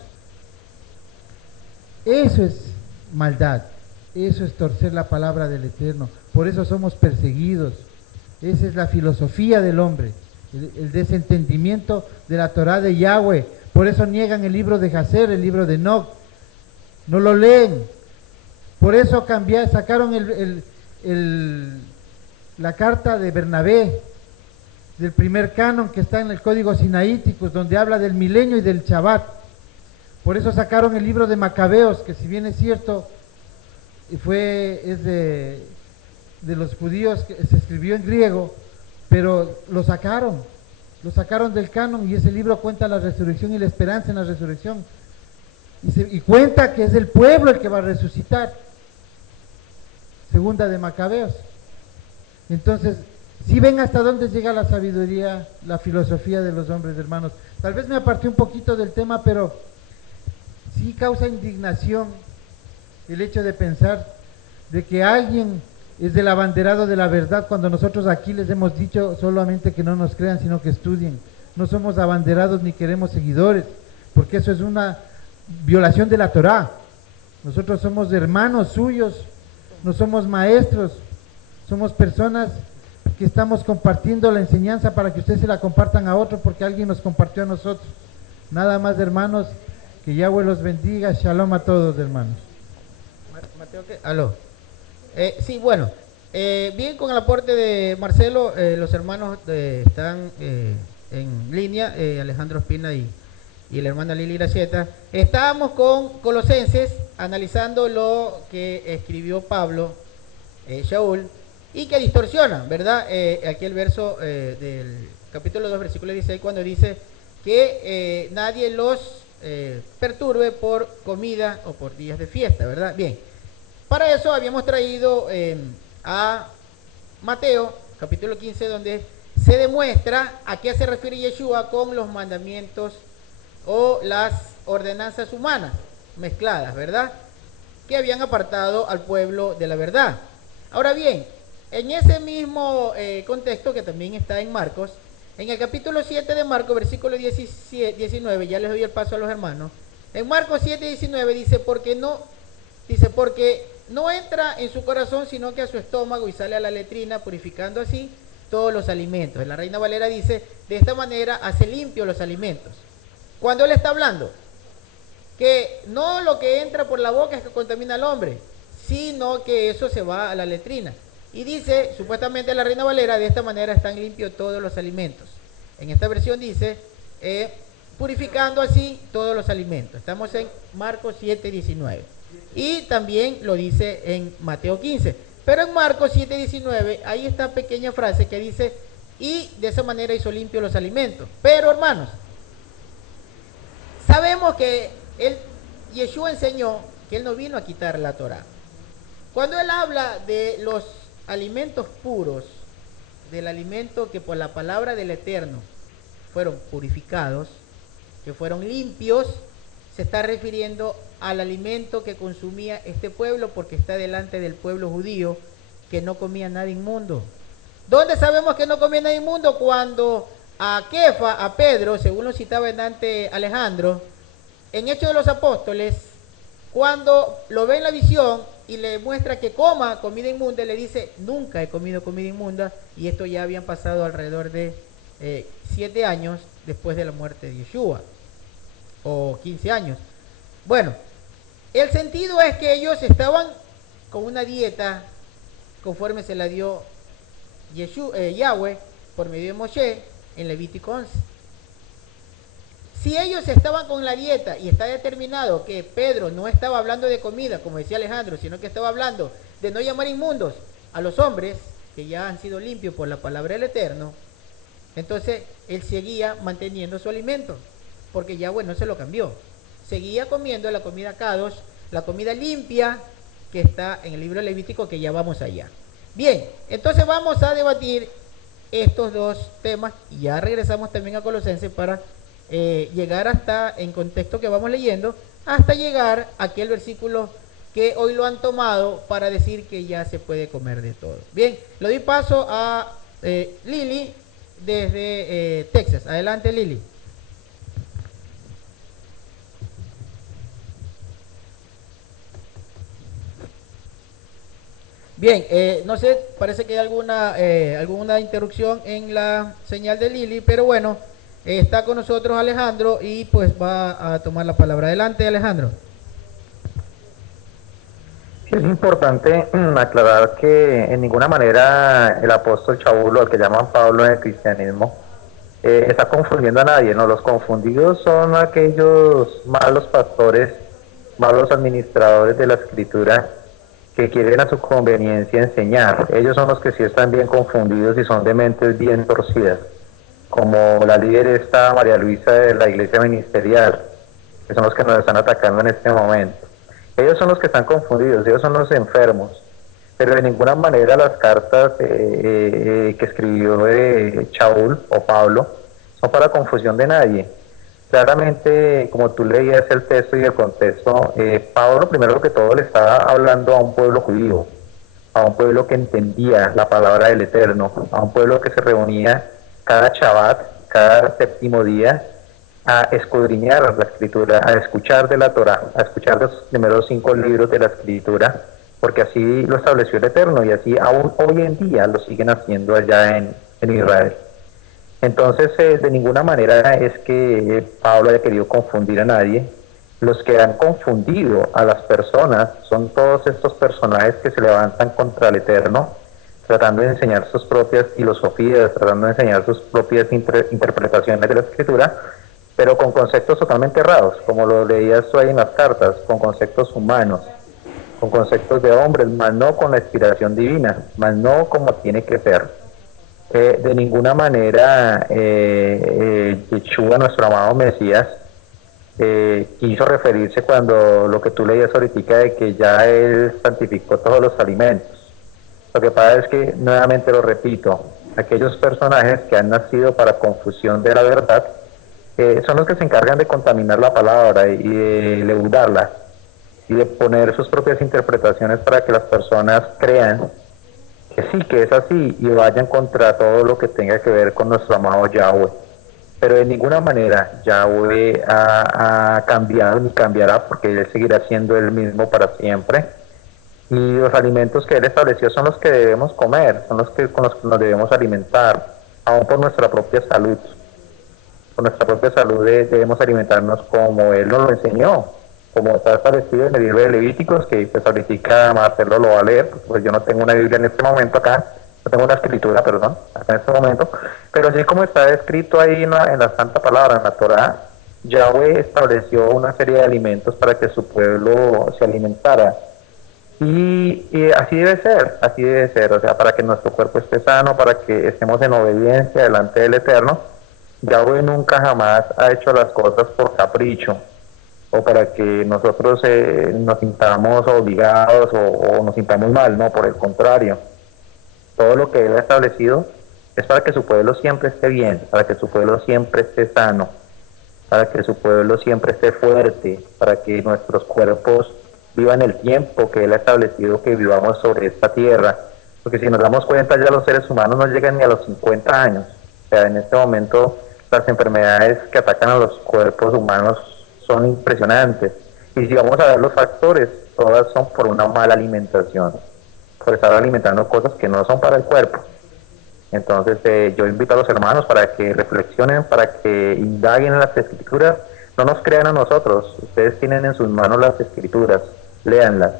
Eso es maldad, eso es torcer la palabra del Eterno. Por eso somos perseguidos. Esa es la filosofía del hombre, el desentendimiento de la Torá de Yahweh. Por eso niegan el libro de Jaser, el libro de Enoch, no lo leen. Por eso sacaron la carta de Bernabé, del primer canon que está en el Código Sinaítico, donde habla del milenio y del Shabbat. Por eso sacaron el libro de Macabeos, que si bien es cierto, es de los judíos, que se escribió en griego, pero lo sacaron del canon, y ese libro cuenta la resurrección y la esperanza en la resurrección, y cuenta que es el pueblo el que va a resucitar. Segunda de Macabeos. Entonces, si ven hasta dónde llega la sabiduría, la filosofía de los hombres, hermanos. Tal vez me aparté un poquito del tema, pero sí causa indignación el hecho de pensar de que alguien es del abanderado de la verdad, cuando nosotros aquí les hemos dicho solamente que no nos crean, sino que estudien. No somos abanderados ni queremos seguidores, porque eso es una violación de la Torá. Nosotros somos hermanos suyos, no somos maestros, somos personas que estamos compartiendo la enseñanza para que ustedes se la compartan a otro, porque alguien nos compartió a nosotros. Nada más, hermanos, que Yahweh los bendiga. Shalom a todos, hermanos. Mateo, ¿qué? Aló. Sí, bueno, bien, con el aporte de Marcelo, los hermanos están en línea, Alejandro Espina y la hermana Lili Gracieta. Estábamos con Colosenses, analizando lo que escribió Pablo, Shaul, y que distorsiona, ¿verdad? Aquí el verso del capítulo 2, versículo 16, cuando dice que nadie los perturbe por comida o por días de fiesta, ¿verdad? Bien, para eso habíamos traído a Mateo, capítulo 15, donde se demuestra a qué se refiere Yeshua con los mandamientos o las ordenanzas humanas mezcladas, ¿verdad? Que habían apartado al pueblo de la verdad. Ahora bien, en ese mismo contexto que también está en Marcos, en el capítulo 7 de Marcos, versículo 19, ya les doy el paso a los hermanos. En Marcos 7, 19 dice, porque no entra en su corazón, sino que a su estómago y sale a la letrina, purificando así todos los alimentos. En la Reina Valera dice, de esta manera hace limpio los alimentos. Cuando él está hablando, que no lo que entra por la boca es que contamina al hombre, sino que eso se va a la letrina. Y dice, supuestamente la Reina Valera, de esta manera están limpios todos los alimentos. En esta versión dice, purificando así todos los alimentos. Estamos en Marcos 7, 19. Y también lo dice en Mateo 15. Pero en Marcos 7, 19, hay esta pequeña frase que dice, y de esa manera hizo limpio los alimentos. Pero hermanos, sabemos que Yeshua enseñó que él no vino a quitar la Torá. Cuando él habla de los alimentos puros, del alimento que por la palabra del Eterno fueron purificados, que fueron limpios, se está refiriendo al alimento que consumía este pueblo, porque está delante del pueblo judío que no comía nada inmundo. ¿Dónde sabemos que no comía nada inmundo? Cuando a Kefa, a Pedro, según lo citaba en Dante Alejandro, en Hechos de los Apóstoles, cuando lo ve en la visión y le muestra que coma comida inmunda, le dice, nunca he comido comida inmunda, y esto ya habían pasado alrededor de 7 años después de la muerte de Yeshua, o 15 años. Bueno, el sentido es que ellos estaban con una dieta conforme se la dio Yahweh por medio de Moshe en Levítico 11. Si ellos estaban con la dieta y está determinado que Pedro no estaba hablando de comida, como decía Alejandro, sino que estaba hablando de no llamar inmundos a los hombres que ya han sido limpios por la palabra del Eterno, entonces él seguía manteniendo su alimento, porque Yahweh no se lo cambió. Seguía comiendo la comida Kadosh, la comida limpia que está en el libro Levítico, que ya vamos allá. Bien, entonces vamos a debatir estos dos temas y ya regresamos también a Colosenses para llegar hasta, en contexto que vamos leyendo, hasta llegar a aquel versículo que hoy lo han tomado para decir que ya se puede comer de todo. Bien, le doy paso a Lili desde Texas. Adelante, Lili. Bien, no sé, parece que hay alguna interrupción en la señal de Lili, pero bueno, está con nosotros Alejandro y pues va a tomar la palabra. Adelante, Alejandro. Es importante aclarar que en ninguna manera el apóstol Shaul, al que llaman Pablo en el cristianismo, está confundiendo a nadie, ¿no? Los confundidos son aquellos malos pastores, malos administradores de la escritura, que quieren a su conveniencia enseñar. Ellos son los que sí están bien confundidos y son de mentes bien torcidas, como la líder esta María Luisa de la iglesia ministerial, que son los que nos están atacando en este momento. Ellos son los que están confundidos, ellos son los enfermos, pero de ninguna manera las cartas que escribió Shaul o Pablo son para confusión de nadie. Claramente, como tú leías el texto y el contexto, Pablo primero que todo le estaba hablando a un pueblo judío, a un pueblo que entendía la palabra del Eterno, a un pueblo que se reunía cada Shabbat, cada séptimo día, a escudriñar la Escritura, a escuchar de la Torah, a escuchar los primeros 5 libros de la Escritura, porque así lo estableció el Eterno y así aún hoy en día lo siguen haciendo allá en Israel. Entonces, de ninguna manera es que Pablo haya querido confundir a nadie. Los que han confundido a las personas son todos estos personajes que se levantan contra el Eterno, tratando de enseñar sus propias filosofías, tratando de enseñar sus propias interpretaciones de la Escritura, pero con conceptos totalmente errados, como lo leías tú ahí en las cartas, con conceptos humanos, con conceptos de hombres, más no con la inspiración divina, más no como tiene que ser. De ninguna manera Yeshua, nuestro amado Mesías, quiso referirse cuando lo que tú leías ahorita de que ya Él santificó todos los alimentos. Lo que pasa es que, nuevamente lo repito, aquellos personajes que han nacido para confusión de la verdad son los que se encargan de contaminar la palabra y de leudarla y de poner sus propias interpretaciones para que las personas crean que sí, que es así y vayan contra todo lo que tenga que ver con nuestro amado Yahweh. Pero de ninguna manera Yahweh ha cambiado ni cambiará, porque Él seguirá siendo el mismo para siempre. Y los alimentos que Él estableció son los que debemos comer, son los que con los que nos debemos alimentar, aún por nuestra propia salud. Por nuestra propia salud debemos alimentarnos como Él nos lo enseñó, como está establecido en el libro de Levíticos, que pues ahorita Marcelo lo va a leer, pues yo no tengo una Biblia en este momento acá, no tengo una escritura, perdón, acá en este momento, pero así como está escrito ahí en la Santa Palabra, en la Torah, Yahweh estableció una serie de alimentos para que su pueblo se alimentara. Y así debe ser, o sea, para que nuestro cuerpo esté sano, para que estemos en obediencia delante del Eterno. Yahweh nunca jamás ha hecho las cosas por capricho, o para que nosotros nos sintamos obligados o nos sintamos mal, no, por el contrario. Todo lo que Él ha establecido es para que su pueblo siempre esté bien, para que su pueblo siempre esté sano, para que su pueblo siempre esté fuerte, para que nuestros cuerpos vivan el tiempo que Él ha establecido que vivamos sobre esta tierra. Porque si nos damos cuenta, ya los seres humanos no llegan ni a los 50 años. O sea, en este momento las enfermedades que atacan a los cuerpos humanos son impresionantes. Y si vamos a ver los factores, todas son por una mala alimentación, por estar alimentando cosas que no son para el cuerpo. Entonces yo invito a los hermanos para que reflexionen, para que indaguen en las escrituras. No nos crean a nosotros, ustedes tienen en sus manos las escrituras, léanlas,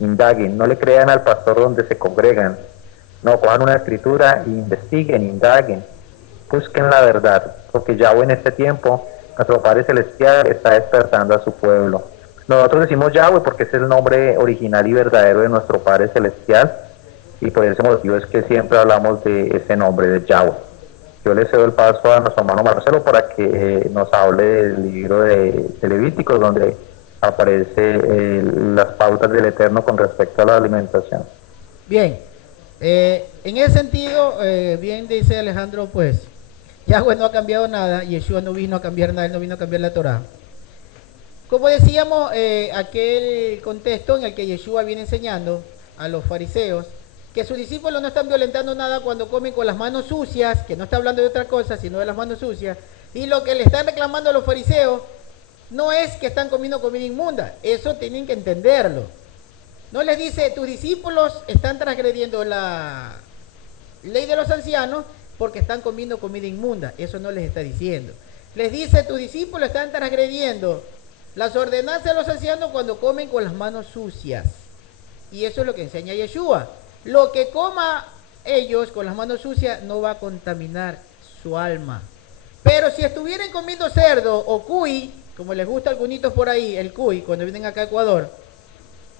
indaguen, no le crean al pastor donde se congregan, no, cojan una escritura e investiguen, indaguen, busquen la verdad, porque Yahweh en este tiempo, nuestro Padre Celestial, está despertando a su pueblo. Nosotros decimos Yahweh porque ese es el nombre original y verdadero de nuestro Padre Celestial, y por ese motivo es que siempre hablamos de ese nombre, de Yahweh. Yo le cedo el paso a nuestro hermano Marcelo para que nos hable del libro de Levíticos, donde aparece las pautas del Eterno con respecto a la alimentación. Bien, en ese sentido, bien dice Alejandro, pues Yahweh no ha cambiado nada, Yeshua no vino a cambiar nada, Él no vino a cambiar la Torah. Como decíamos, aquel contexto en el que Yeshua viene enseñando a los fariseos que sus discípulos no están violentando nada cuando comen con las manos sucias, que no está hablando de otra cosa, sino de las manos sucias, y lo que le están reclamando a los fariseos no es que están comiendo comida inmunda, eso tienen que entenderlo. No les dice, tus discípulos están transgrediendo la ley de los ancianos porque están comiendo comida inmunda, eso no les está diciendo. Les dice, tus discípulos están transgrediendo las ordenanzas de los ancianos cuando comen con las manos sucias, y eso es lo que enseña Yeshua. Lo que coma ellos con las manos sucias no va a contaminar su alma. Pero si estuvieran comiendo cerdo o cuy, como les gusta a algunos por ahí, el cuy, cuando vienen acá a Ecuador,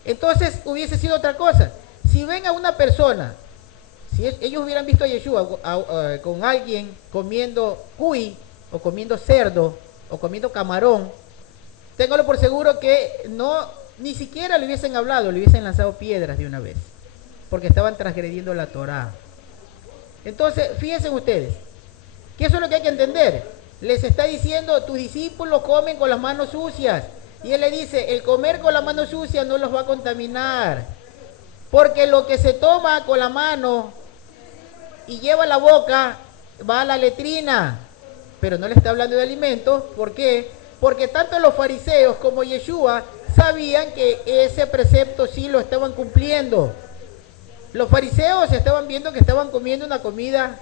entonces hubiese sido otra cosa. Si ven a una persona, si ellos hubieran visto a Yeshua con alguien comiendo cuy, o comiendo cerdo, o comiendo camarón, téngalo por seguro que ni siquiera le hubiesen hablado, le hubiesen lanzado piedras de una vez, porque estaban transgrediendo la Torah. Entonces, fíjense ustedes, que eso es lo que hay que entender. Les está diciendo, tus discípulos comen con las manos sucias, y Él le dice, el comer con las manos sucias no los va a contaminar. Porque lo que se toma con la mano y lleva a la boca va a la letrina, pero no le está hablando de alimentos. ¿Por qué? Porque tanto los fariseos como Yeshua sabían que ese precepto sí lo estaban cumpliendo. Los fariseos estaban viendo que estaban comiendo una comida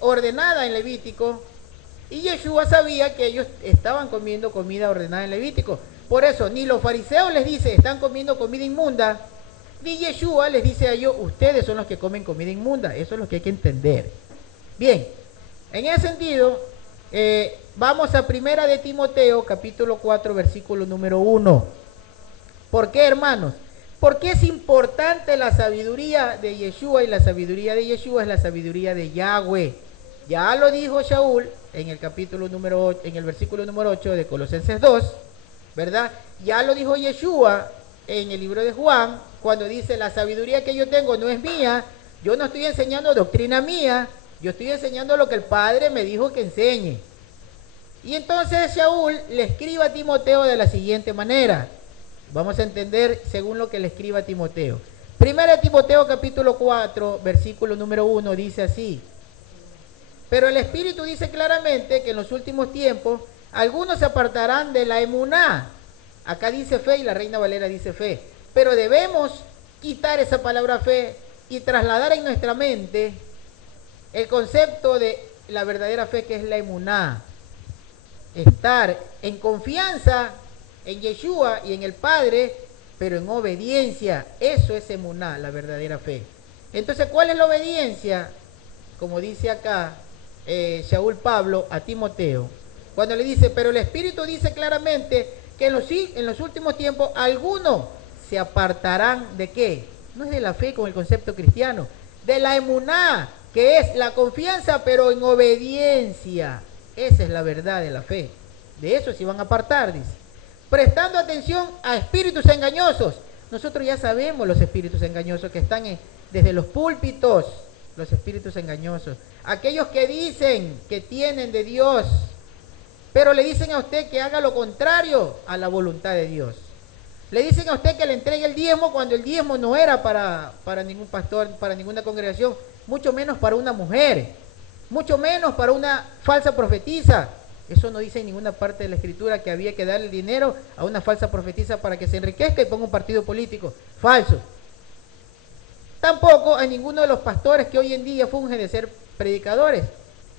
ordenada en Levítico, y Yeshua sabía que ellos estaban comiendo comida ordenada en Levítico. Por eso ni los fariseos les dice están comiendo comida inmunda, ni Yeshua les dice a ellos ustedes son los que comen comida inmunda. Eso es lo que hay que entender. Bien, en ese sentido vamos a Primera de Timoteo capítulo 4 versículo número 1. ¿Por qué, hermanos? Porque es importante la sabiduría de Yeshua, y la sabiduría de Yeshua es la sabiduría de Yahweh. Ya lo dijo Shaul en el capítulo número 8, en el versículo número 8 de Colosenses 2, ¿verdad? Ya lo dijo Yeshua en el libro de Juan, cuando dice la sabiduría que yo tengo no es mía, yo no estoy enseñando doctrina mía, yo estoy enseñando lo que el Padre me dijo que enseñe. Y entonces Shaul le escribe a Timoteo de la siguiente manera. Vamos a entender según lo que le escriba a Timoteo. Primera de Timoteo capítulo 4, versículo número 1 dice así: pero el Espíritu dice claramente que en los últimos tiempos algunos se apartarán de la emuná. Acá dice fe y la Reina Valera dice fe. Pero debemos quitar esa palabra fe y trasladar en nuestra mente el concepto de la verdadera fe, que es la emuná. Estar en confianza en Yeshua y en el Padre, pero en obediencia. Eso es emuná, la verdadera fe. Entonces, ¿cuál es la obediencia? Como dice acá Shaul Pablo a Timoteo, cuando le dice, pero el Espíritu dice claramente que en los últimos tiempos algunos se apartarán ¿de qué? No es de la fe con el concepto cristiano, de la emuná, que es la confianza pero en obediencia. Esa es la verdad de la fe. De eso se van a apartar, dice. Prestando atención a espíritus engañosos. Nosotros ya sabemos los espíritus engañosos que están desde los púlpitos, los espíritus engañosos. Aquellos que dicen que tienen de Dios, pero le dicen a usted que haga lo contrario a la voluntad de Dios. Le dicen a usted que le entregue el diezmo cuando el diezmo no era para ningún pastor, para ninguna congregación, mucho menos para una mujer, mucho menos para una falsa profetisa. Eso no dice en ninguna parte de la Escritura que había que darle dinero a una falsa profetisa para que se enriquezca y ponga un partido político. Falso. Tampoco a ninguno de los pastores que hoy en día fungen de ser predicadores,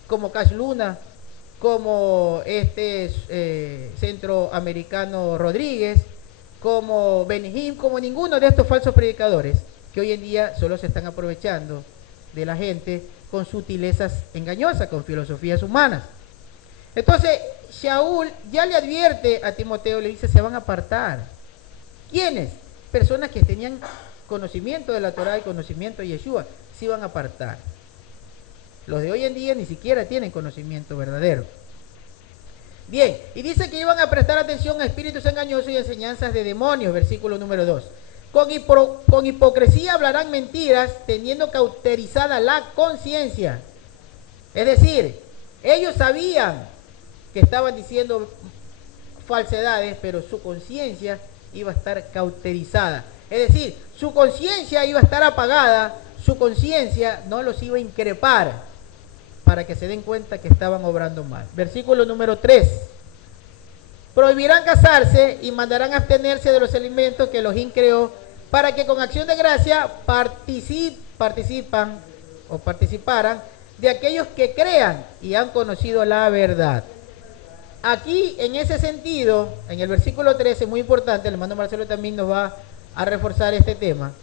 como Cash Luna, como centroamericano Rodríguez, como Benihim, como ninguno de estos falsos predicadores que hoy en día solo se están aprovechando de la gente con sutilezas engañosas, con filosofías humanas. Entonces Shaul ya le advierte a Timoteo, le dice, se van a apartar. ¿Quiénes? Personas que tenían conocimiento de la Torá y conocimiento de Yeshua, se iban a apartar. Los de hoy en día ni siquiera tienen conocimiento verdadero. Bien, y dice que iban a prestar atención a espíritus engañosos y enseñanzas de demonios, versículo número 2. Con hipocresía hablarán mentiras, teniendo cauterizada la conciencia. Es decir, ellos sabían que estaban diciendo falsedades, pero su conciencia iba a estar cauterizada. Es decir, su conciencia iba a estar apagada, su conciencia no los iba a increpar para que se den cuenta que estaban obrando mal. Versículo número 3. Prohibirán casarse y mandarán abstenerse de los alimentos que Elohim creó, para que con acción de gracia participaran de aquellos que crean y han conocido la verdad. Aquí, en ese sentido, en el versículo 13, muy importante, el hermano Marcelo también nos va a reforzar este tema.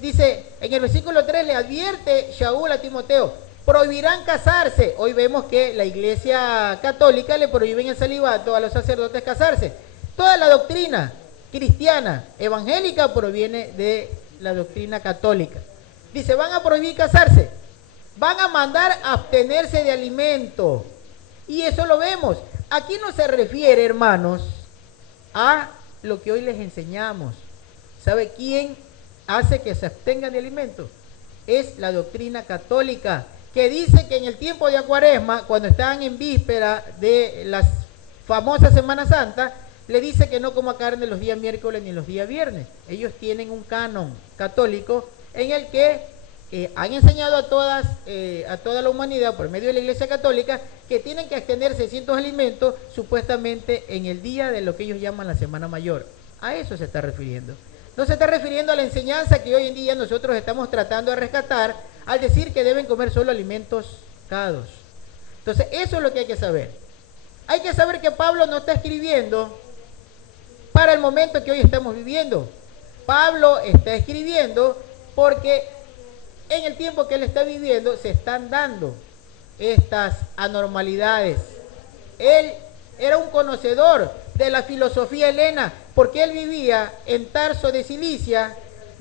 Dice, en el versículo 3 le advierte Shaul a Timoteo, prohibirán casarse. Hoy vemos que la Iglesia Católica le prohíben el celibato a los sacerdotes casarse. Toda la doctrina cristiana evangélica proviene de la doctrina católica. Dice, van a prohibir casarse, van a mandar a abstenerse de alimento. Y eso lo vemos. Aquí no se refiere, hermanos, a lo que hoy les enseñamos. ¿Sabe quién hace que se abstengan de alimento? Es la doctrina católica, que dice que en el tiempo de Cuaresma, cuando están en víspera de las famosas Semana Santa, le dice que no coma carne los días miércoles ni los días viernes. Ellos tienen un canon católico en el que han enseñado a toda la humanidad por medio de la Iglesia Católica que tienen que abstenerse de ciertos alimentos supuestamente en el día de lo que ellos llaman la Semana Mayor. A eso se está refiriendo. No se está refiriendo a la enseñanza que hoy en día nosotros estamos tratando de rescatar al decir que deben comer solo alimentos cados. Entonces, eso es lo que hay que saber. Hay que saber que Pablo no está escribiendo para el momento que hoy estamos viviendo. Pablo está escribiendo porque en el tiempo que él está viviendo se están dando estas anormalidades. Él era un conocedor de la filosofía helena porque él vivía en Tarso de Cilicia,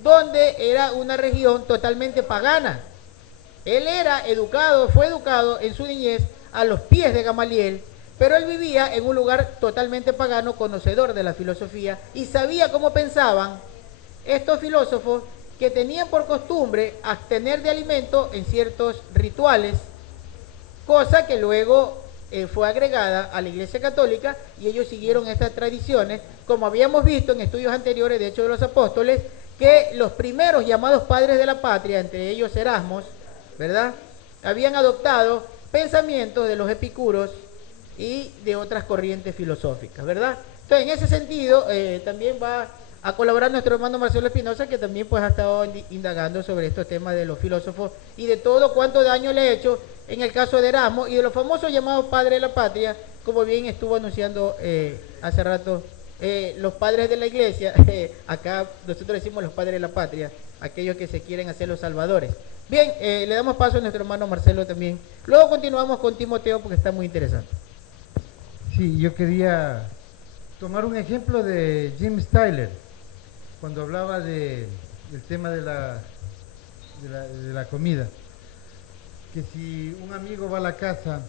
donde era una región totalmente pagana. Él fue educado en su niñez a los pies de Gamaliel, pero él vivía en un lugar totalmente pagano, conocedor de la filosofía, y sabía cómo pensaban estos filósofos que tenían por costumbre abstener de alimento en ciertos rituales, cosa que luego fue agregada a la Iglesia Católica, y ellos siguieron estas tradiciones, como habíamos visto en estudios anteriores de Hechos de los Apóstoles, que los primeros llamados padres de la patria, entre ellos Erasmo, ¿verdad?, habían adoptado pensamientos de los epicuros y de otras corrientes filosóficas, ¿verdad? Entonces, en ese sentido, también va a colaborar nuestro hermano Marcelo Espinosa, que también pues ha estado indagando sobre estos temas de los filósofos y de todo cuánto daño le ha hecho en el caso de Erasmo y de los famosos llamados padres de la patria, como bien estuvo anunciando hace rato los padres de la iglesia. Acá nosotros decimos los padres de la patria, aquellos que se quieren hacer los salvadores. Bien, le damos paso a nuestro hermano Marcelo también. Luego continuamos con Timoteo porque está muy interesante. Sí, yo quería tomar un ejemplo de Jim Styler, cuando hablaba del tema de la comida. Que si un amigo va a la casa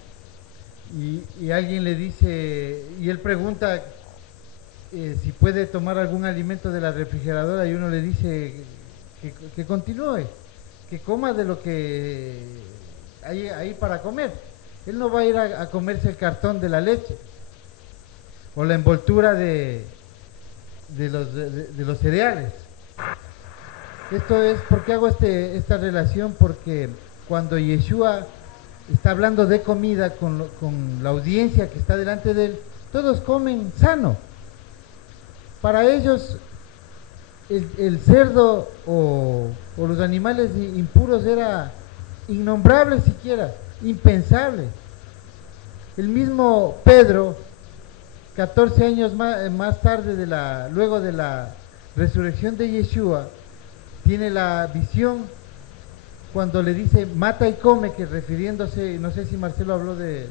y alguien le dice, y él pregunta si puede tomar algún alimento de la refrigeradora, y uno le dice que continúe, que coma de lo que hay ahí para comer. Él no va a ir a comerse el cartón de la leche o la envoltura de los cereales. Esto es, ¿por qué hago esta relación? Porque cuando Yeshua está hablando de comida con la audiencia que está delante de él, todos comen sano. Para ellos el cerdo o los animales impuros era innombrable siquiera, impensable. El mismo Pedro, 14 años más tarde, luego de la resurrección de Yeshua, tiene la visión cuando le dice mata y come, que refiriéndose, no sé si Marcelo habló del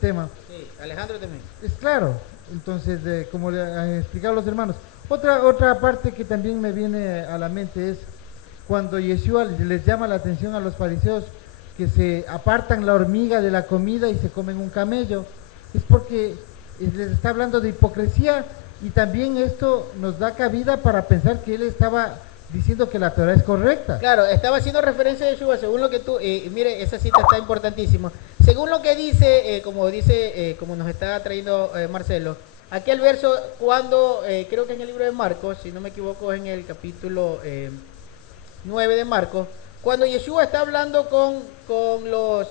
tema. Sí, Alejandro también. Es claro, entonces como le han explicado los hermanos. Otra parte que también me viene a la mente es cuando Yeshua les llama la atención a los fariseos que se apartan la hormiga de la comida y se comen un camello. Es porque les está hablando de hipocresía, y también esto nos da cabida para pensar que él estaba diciendo que la Torah es correcta. Claro, estaba haciendo referencia a Yeshua, según lo que tú, mire, esa cita está importantísima. Según lo que dice, como nos está trayendo Marcelo, aquel verso cuando, creo que en el libro de Marcos, si no me equivoco, en el capítulo 9 de Marcos, cuando Yeshua está hablando con los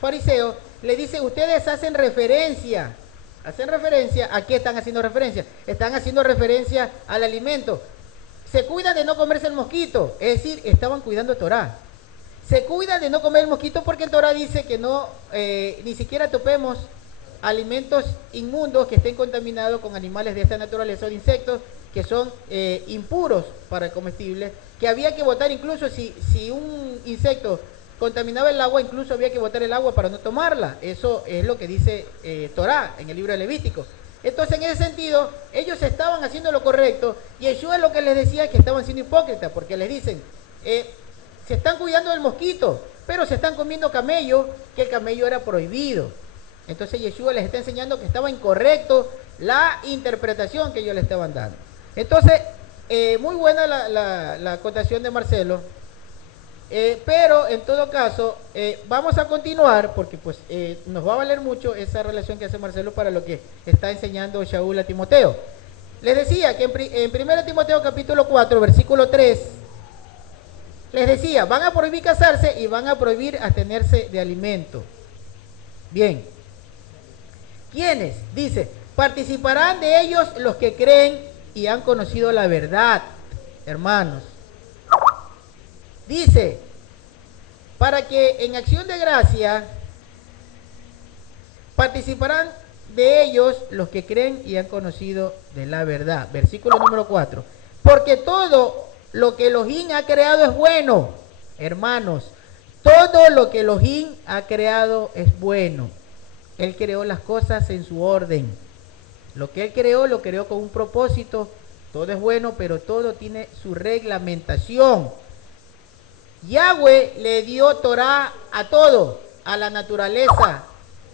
fariseos, le dice, ustedes hacen referencia, ¿a qué están haciendo referencia? Están haciendo referencia al alimento. Se cuidan de no comerse el mosquito, es decir, estaban cuidando Torah. Se cuidan de no comer el mosquito porque el Torah dice que no, ni siquiera topemos alimentos inmundos que estén contaminados con animales de esta naturaleza o de insectos que son impuros para el comestible, que había que botar incluso si un insecto contaminaba el agua, incluso había que botar el agua para no tomarla. Eso es lo que dice Torah en el libro de Levítico. Entonces, en ese sentido, ellos estaban haciendo lo correcto, y Yeshua lo que les decía es que estaban siendo hipócritas, porque les dicen, se están cuidando del mosquito, pero se están comiendo camello, que el camello era prohibido. Entonces Yeshua les está enseñando que estaba incorrecto la interpretación que ellos le estaban dando. Entonces, muy buena la acotación de Marcelo, Pero en todo caso, vamos a continuar porque pues nos va a valer mucho esa relación que hace Marcelo para lo que está enseñando Shaul a Timoteo. Les decía que en 1 Timoteo capítulo 4, versículo 3, les decía, van a prohibir casarse y van a prohibir abstenerse de alimento. Bien. ¿Quiénes? Dice, participarán de ellos los que creen y han conocido la verdad, hermanos. Dice, para que en acción de gracia participarán de ellos los que creen y han conocido de la verdad. Versículo número 4. Porque todo lo que Elohim ha creado es bueno, hermanos. Todo lo que Elohim ha creado es bueno. Él creó las cosas en su orden. Lo que Él creó, lo creó con un propósito. Todo es bueno, pero todo tiene su reglamentación. Yahweh le dio Torah a todo, a la naturaleza,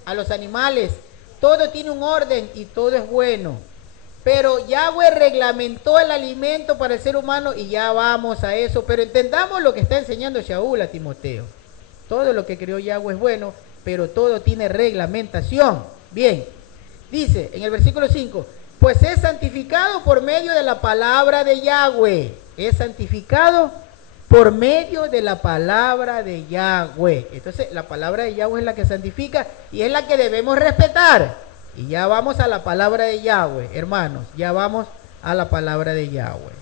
a los animales. Todo tiene un orden y todo es bueno. Pero Yahweh reglamentó el alimento para el ser humano y ya vamos a eso. Pero entendamos lo que está enseñando Shaul a Timoteo. Todo lo que creó Yahweh es bueno, pero todo tiene reglamentación. Bien, dice en el versículo 5, pues es santificado por medio de la palabra de Yahweh. Es santificado por medio de la palabra de Yahweh. Entonces, la palabra de Yahweh es la que santifica y es la que debemos respetar. Y ya vamos a la palabra de Yahweh, hermanos. Ya vamos a la palabra de Yahweh.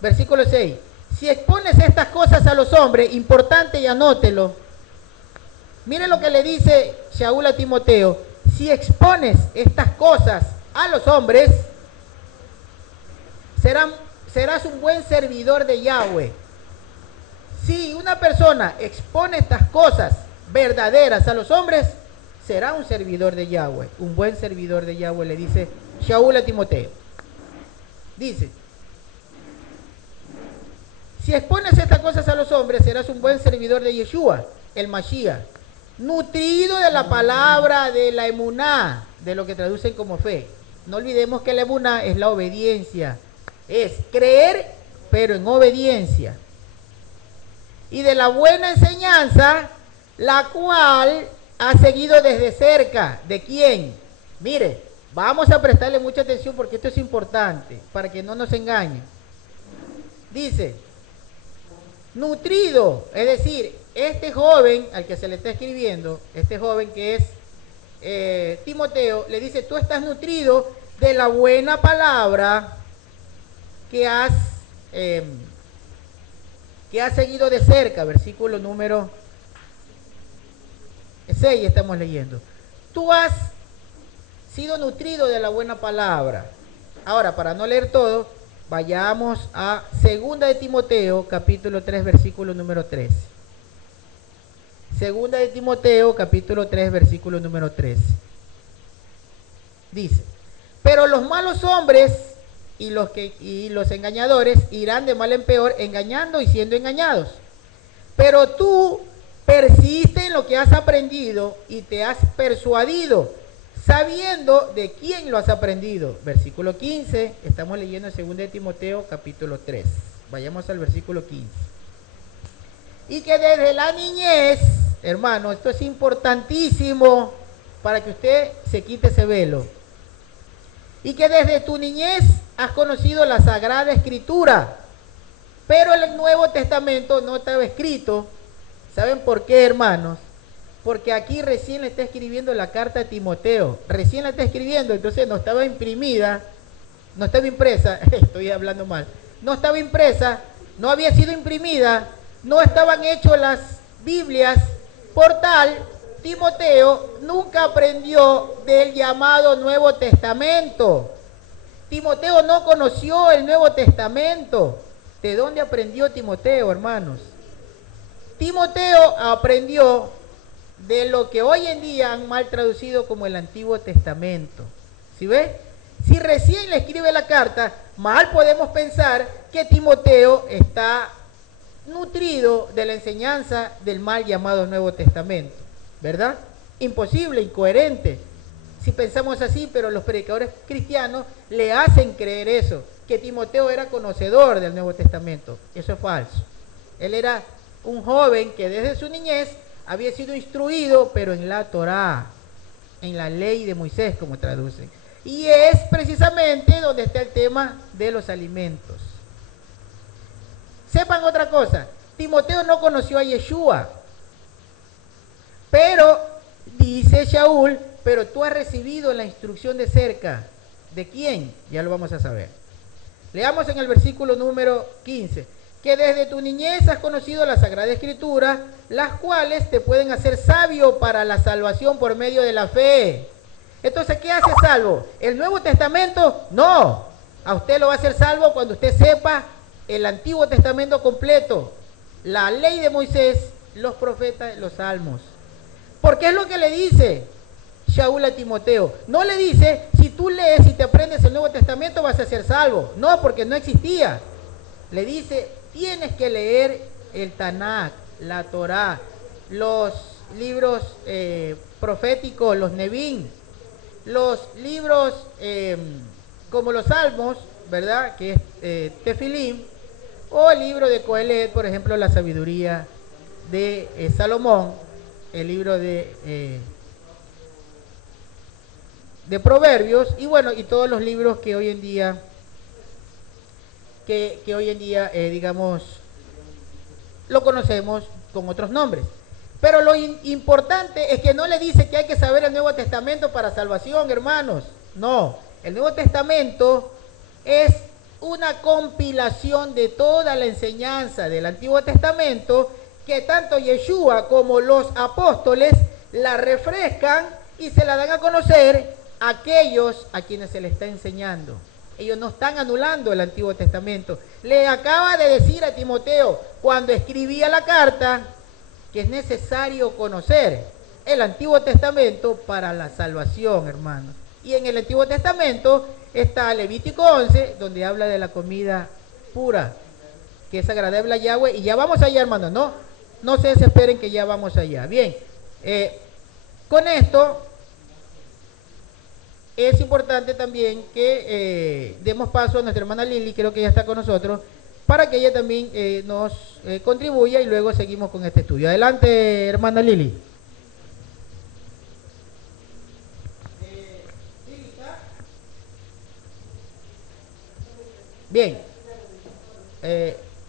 Versículo 6. Si expones estas cosas a los hombres, importante y anótelo. Miren lo que le dice Shaul a Timoteo. Si expones estas cosas a los hombres, serás un buen servidor de Yahweh. Si una persona expone estas cosas verdaderas a los hombres, será un servidor de Yahweh, un buen servidor de Yahweh, le dice Shaul a Timoteo. Dice, si expones estas cosas a los hombres, serás un buen servidor de Yeshua, el Mashiach, nutrido de la palabra de la emuná, de lo que traducen como fe. No olvidemos que la emuná es la obediencia, es creer, pero en obediencia. Y de la buena enseñanza, la cual ha seguido desde cerca. ¿De quién? Mire, vamos a prestarle mucha atención porque esto es importante, para que no nos engañen. Dice, nutrido, es decir, este joven al que se le está escribiendo, este joven que es Timoteo, le dice, tú estás nutrido de la buena palabra que has seguido de cerca. Versículo número 6 estamos leyendo. Tú has sido nutrido de la buena palabra. Ahora, para no leer todo, vayamos a 2 de Timoteo, capítulo 3, versículo número 13. 2 de Timoteo, capítulo 3, versículo número 13. Dice, pero los malos hombres y los engañadores irán de mal en peor, engañando y siendo engañados. Pero tú persiste en lo que has aprendido y te has persuadido, sabiendo de quién lo has aprendido. Versículo 15, estamos leyendo en 2 de Timoteo, capítulo 3. Vayamos al versículo 15. Y que desde la niñez, hermano, esto es importantísimo para que usted se quite ese velo. Y que desde tu niñez has conocido la Sagrada Escritura, pero el Nuevo Testamento no estaba escrito. ¿Saben por qué, hermanos? Porque aquí recién le está escribiendo la carta a Timoteo. Recién la está escribiendo, entonces no estaba imprimida, no estaba impresa, estoy hablando mal, no estaba impresa, no había sido imprimida, no estaban hechas las Biblias. Por tal, Timoteo nunca aprendió del llamado Nuevo Testamento. Timoteo no conoció el Nuevo Testamento. ¿De dónde aprendió Timoteo, hermanos? Timoteo aprendió de lo que hoy en día han mal traducido como el Antiguo Testamento. ¿Sí ve? Si recién le escribe la carta, mal podemos pensar que Timoteo está nutrido de la enseñanza del mal llamado Nuevo Testamento, ¿verdad? Imposible, incoherente, si pensamos así, pero los predicadores cristianos le hacen creer eso, que Timoteo era conocedor del Nuevo Testamento. Eso es falso. Él era un joven que desde su niñez había sido instruido, pero en la Torá, en la ley de Moisés, como traducen. Y es precisamente donde está el tema de los alimentos. Sepan otra cosa, Timoteo no conoció a Yeshua, pero dice Shaul, pero tú has recibido la instrucción de cerca. ¿De quién? Ya lo vamos a saber. Leamos en el versículo número 15, que desde tu niñez has conocido la Sagrada Escritura, las cuales te pueden hacer sabio para la salvación por medio de la fe. Entonces, ¿qué hace salvo? ¿El Nuevo Testamento? No. A usted lo va a hacer salvo cuando usted sepa el Antiguo Testamento completo, la ley de Moisés, los profetas, los salmos. Porque es lo que le dice Shaul a Timoteo. No le dice, si tú lees y te aprendes el Nuevo Testamento vas a ser salvo. No, porque no existía. Le dice, tienes que leer el Tanakh, la Torá, los libros proféticos, los Nevín, los libros como los Salmos, ¿verdad? Que es Tefilim, o el libro de Coelet, por ejemplo, la sabiduría de Salomón, el libro de Proverbios, y bueno, y todos los libros que hoy en día, digamos, lo conocemos con otros nombres. Pero lo importante es que no le dice que hay que saber el Nuevo Testamento para salvación, hermanos. No, el Nuevo Testamento es una compilación de toda la enseñanza del Antiguo Testamento, que tanto Yeshua como los apóstoles la refrescan y se la dan a conocer a aquellos a quienes se les está enseñando. Ellos no están anulando el Antiguo Testamento. Le acaba de decir a Timoteo, cuando escribía la carta, que es necesario conocer el Antiguo Testamento para la salvación, hermanos. Y en el Antiguo Testamento está Levítico 11, donde habla de la comida pura, que es agradable a Yahweh. Y ya vamos allá, hermanos, no se desesperen que ya vamos allá. Bien, con esto es importante también que demos paso a nuestra hermana Lili, creo que ella está con nosotros, para que ella también nos contribuya y luego seguimos con este estudio. Adelante, hermana Lili. Bien,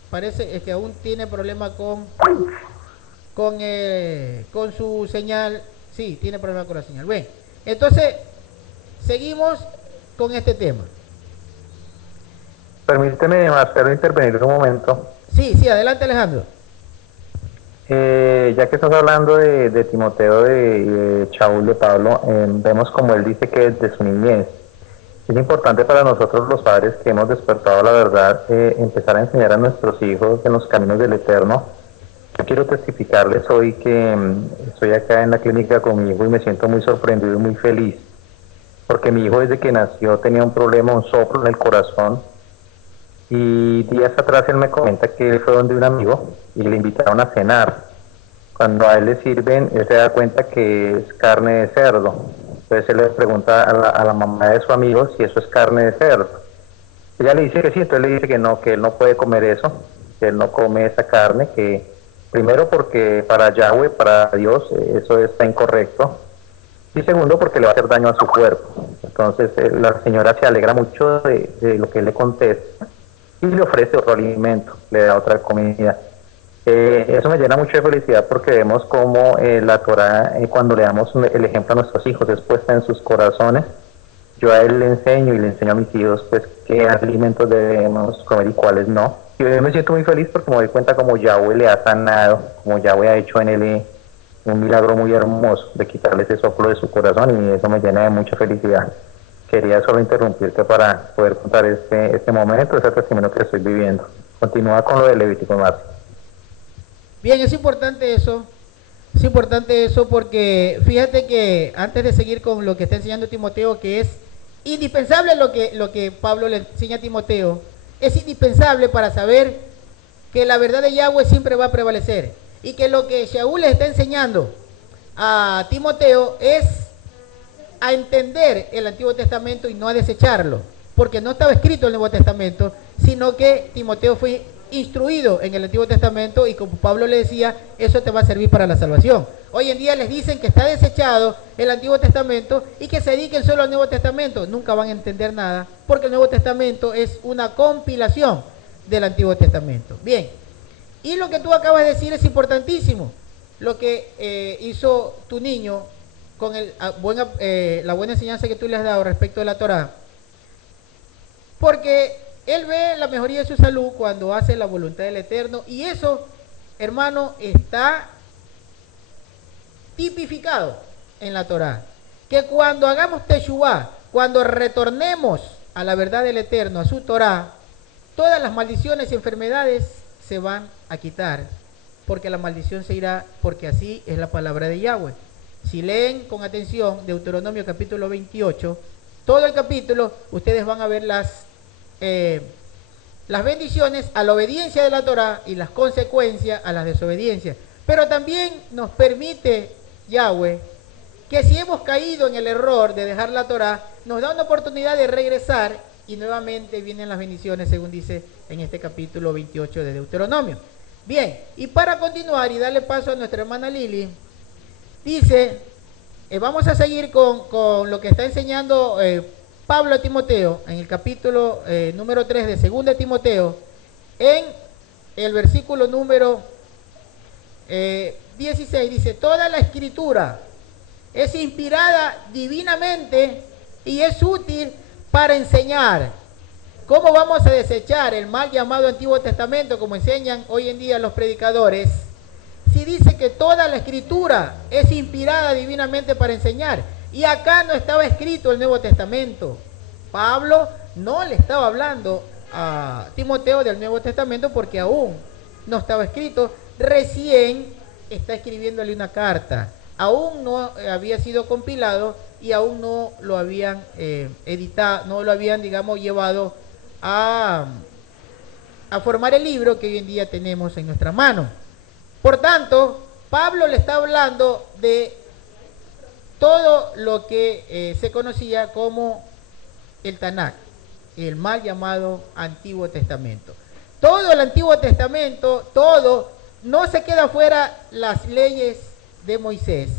parece que aún tiene problema con su señal. Sí, tiene problema con la señal. Bien, entonces seguimos con este tema. Permíteme, Marcelo, intervenir un momento. Sí, adelante, Alejandro. Ya que estás hablando de Timoteo, de Shaul, de Pablo, vemos como él dice que desde su niñez es importante para nosotros los padres que hemos despertado la verdad, empezar a enseñar a nuestros hijos en los caminos del Eterno. Yo quiero testificarles hoy que estoy acá en la clínica con mi hijo y me siento muy sorprendido y muy feliz, porque mi hijo desde que nació tenía un problema, un soplo en el corazón, y días atrás él me comenta que él fue donde un amigo y le invitaron a cenar. Cuando a él le sirven, él se da cuenta que es carne de cerdo. Entonces él le pregunta a la mamá de su amigo si eso es carne de cerdo. Ella le dice que sí, entonces le dice que él no puede comer eso, que él no come esa carne, que primero porque para Yahweh, para Dios, eso está incorrecto, y segundo porque le va a hacer daño a su cuerpo. Entonces la señora se alegra mucho de lo que él le contesta y le ofrece otro alimento, le da otra comida. Eso me llena mucho de felicidad porque vemos cómo la Torah, cuando le damos el ejemplo a nuestros hijos, es puesta en sus corazones. Yo a él le enseño y le enseño a mis hijos pues qué alimentos debemos comer y cuáles no. Y hoy me siento muy feliz porque me doy cuenta como Yahweh le ha sanado, como Yahweh ha hecho en él un milagro muy hermoso de quitarle ese soplo de su corazón, y eso me llena de mucha felicidad. Quería solo interrumpirte para poder contar este momento, ese testimonio que estoy viviendo. Continúa con lo de Levítico, Marcio. Bien, es importante eso porque fíjate que antes de seguir con lo que está enseñando Timoteo, que es indispensable lo que Pablo le enseña a Timoteo, es indispensable para saber que la verdad de Yahweh siempre va a prevalecer, y que lo que Shaul le está enseñando a Timoteo es a entender el Antiguo Testamento y no a desecharlo, porque no estaba escrito el Nuevo Testamento, sino que Timoteo fue instruido en el Antiguo Testamento y como Pablo le decía, eso te va a servir para la salvación. Hoy en día les dicen que está desechado el Antiguo Testamento y que se dediquen solo al Nuevo Testamento. Nunca van a entender nada porque el Nuevo Testamento es una compilación del Antiguo Testamento. Bien, y lo que tú acabas de decir es importantísimo. Lo que hizo tu niño con la buena enseñanza que tú le has dado respecto de la Torá, porque él ve la mejoría de su salud cuando hace la voluntad del Eterno, y eso, hermano, está tipificado en la Torá, que cuando hagamos Teshuvá, cuando retornemos a la verdad del Eterno, a su Torá, todas las maldiciones y enfermedades se van a quitar, porque la maldición se irá, porque así es la palabra de Yahweh. Si leen con atención Deuteronomio capítulo 28, todo el capítulo, ustedes van a ver las bendiciones a la obediencia de la Torá y las consecuencias a las desobediencias. Pero también nos permite Yahweh que si hemos caído en el error de dejar la Torá, nos da una oportunidad de regresar y nuevamente vienen las bendiciones, según dice en este capítulo 28 de Deuteronomio. Bien, y para continuar y darle paso a nuestra hermana Lili, dice, vamos a seguir con lo que está enseñando Pablo a Timoteo en el capítulo número 3 de 2 de Timoteo, en el versículo número 16, dice, toda la escritura es inspirada divinamente y es útil para enseñar. ¿Cómo vamos a desechar el mal llamado Antiguo Testamento, como enseñan hoy en día los predicadores, si dice que toda la escritura es inspirada divinamente para enseñar? Y acá no estaba escrito el Nuevo Testamento. Pablo no le estaba hablando a Timoteo del Nuevo Testamento porque aún no estaba escrito. Recién está escribiéndole una carta. Aún no había sido compilado y aún no lo habían editado, no lo habían, digamos, llevado a formar el libro que hoy en día tenemos en nuestra mano. Por tanto, Pablo le está hablando de todo lo que se conocía como el Tanakh, el mal llamado Antiguo Testamento. Todo el Antiguo Testamento, todo, no se queda fuera las leyes de Moisés,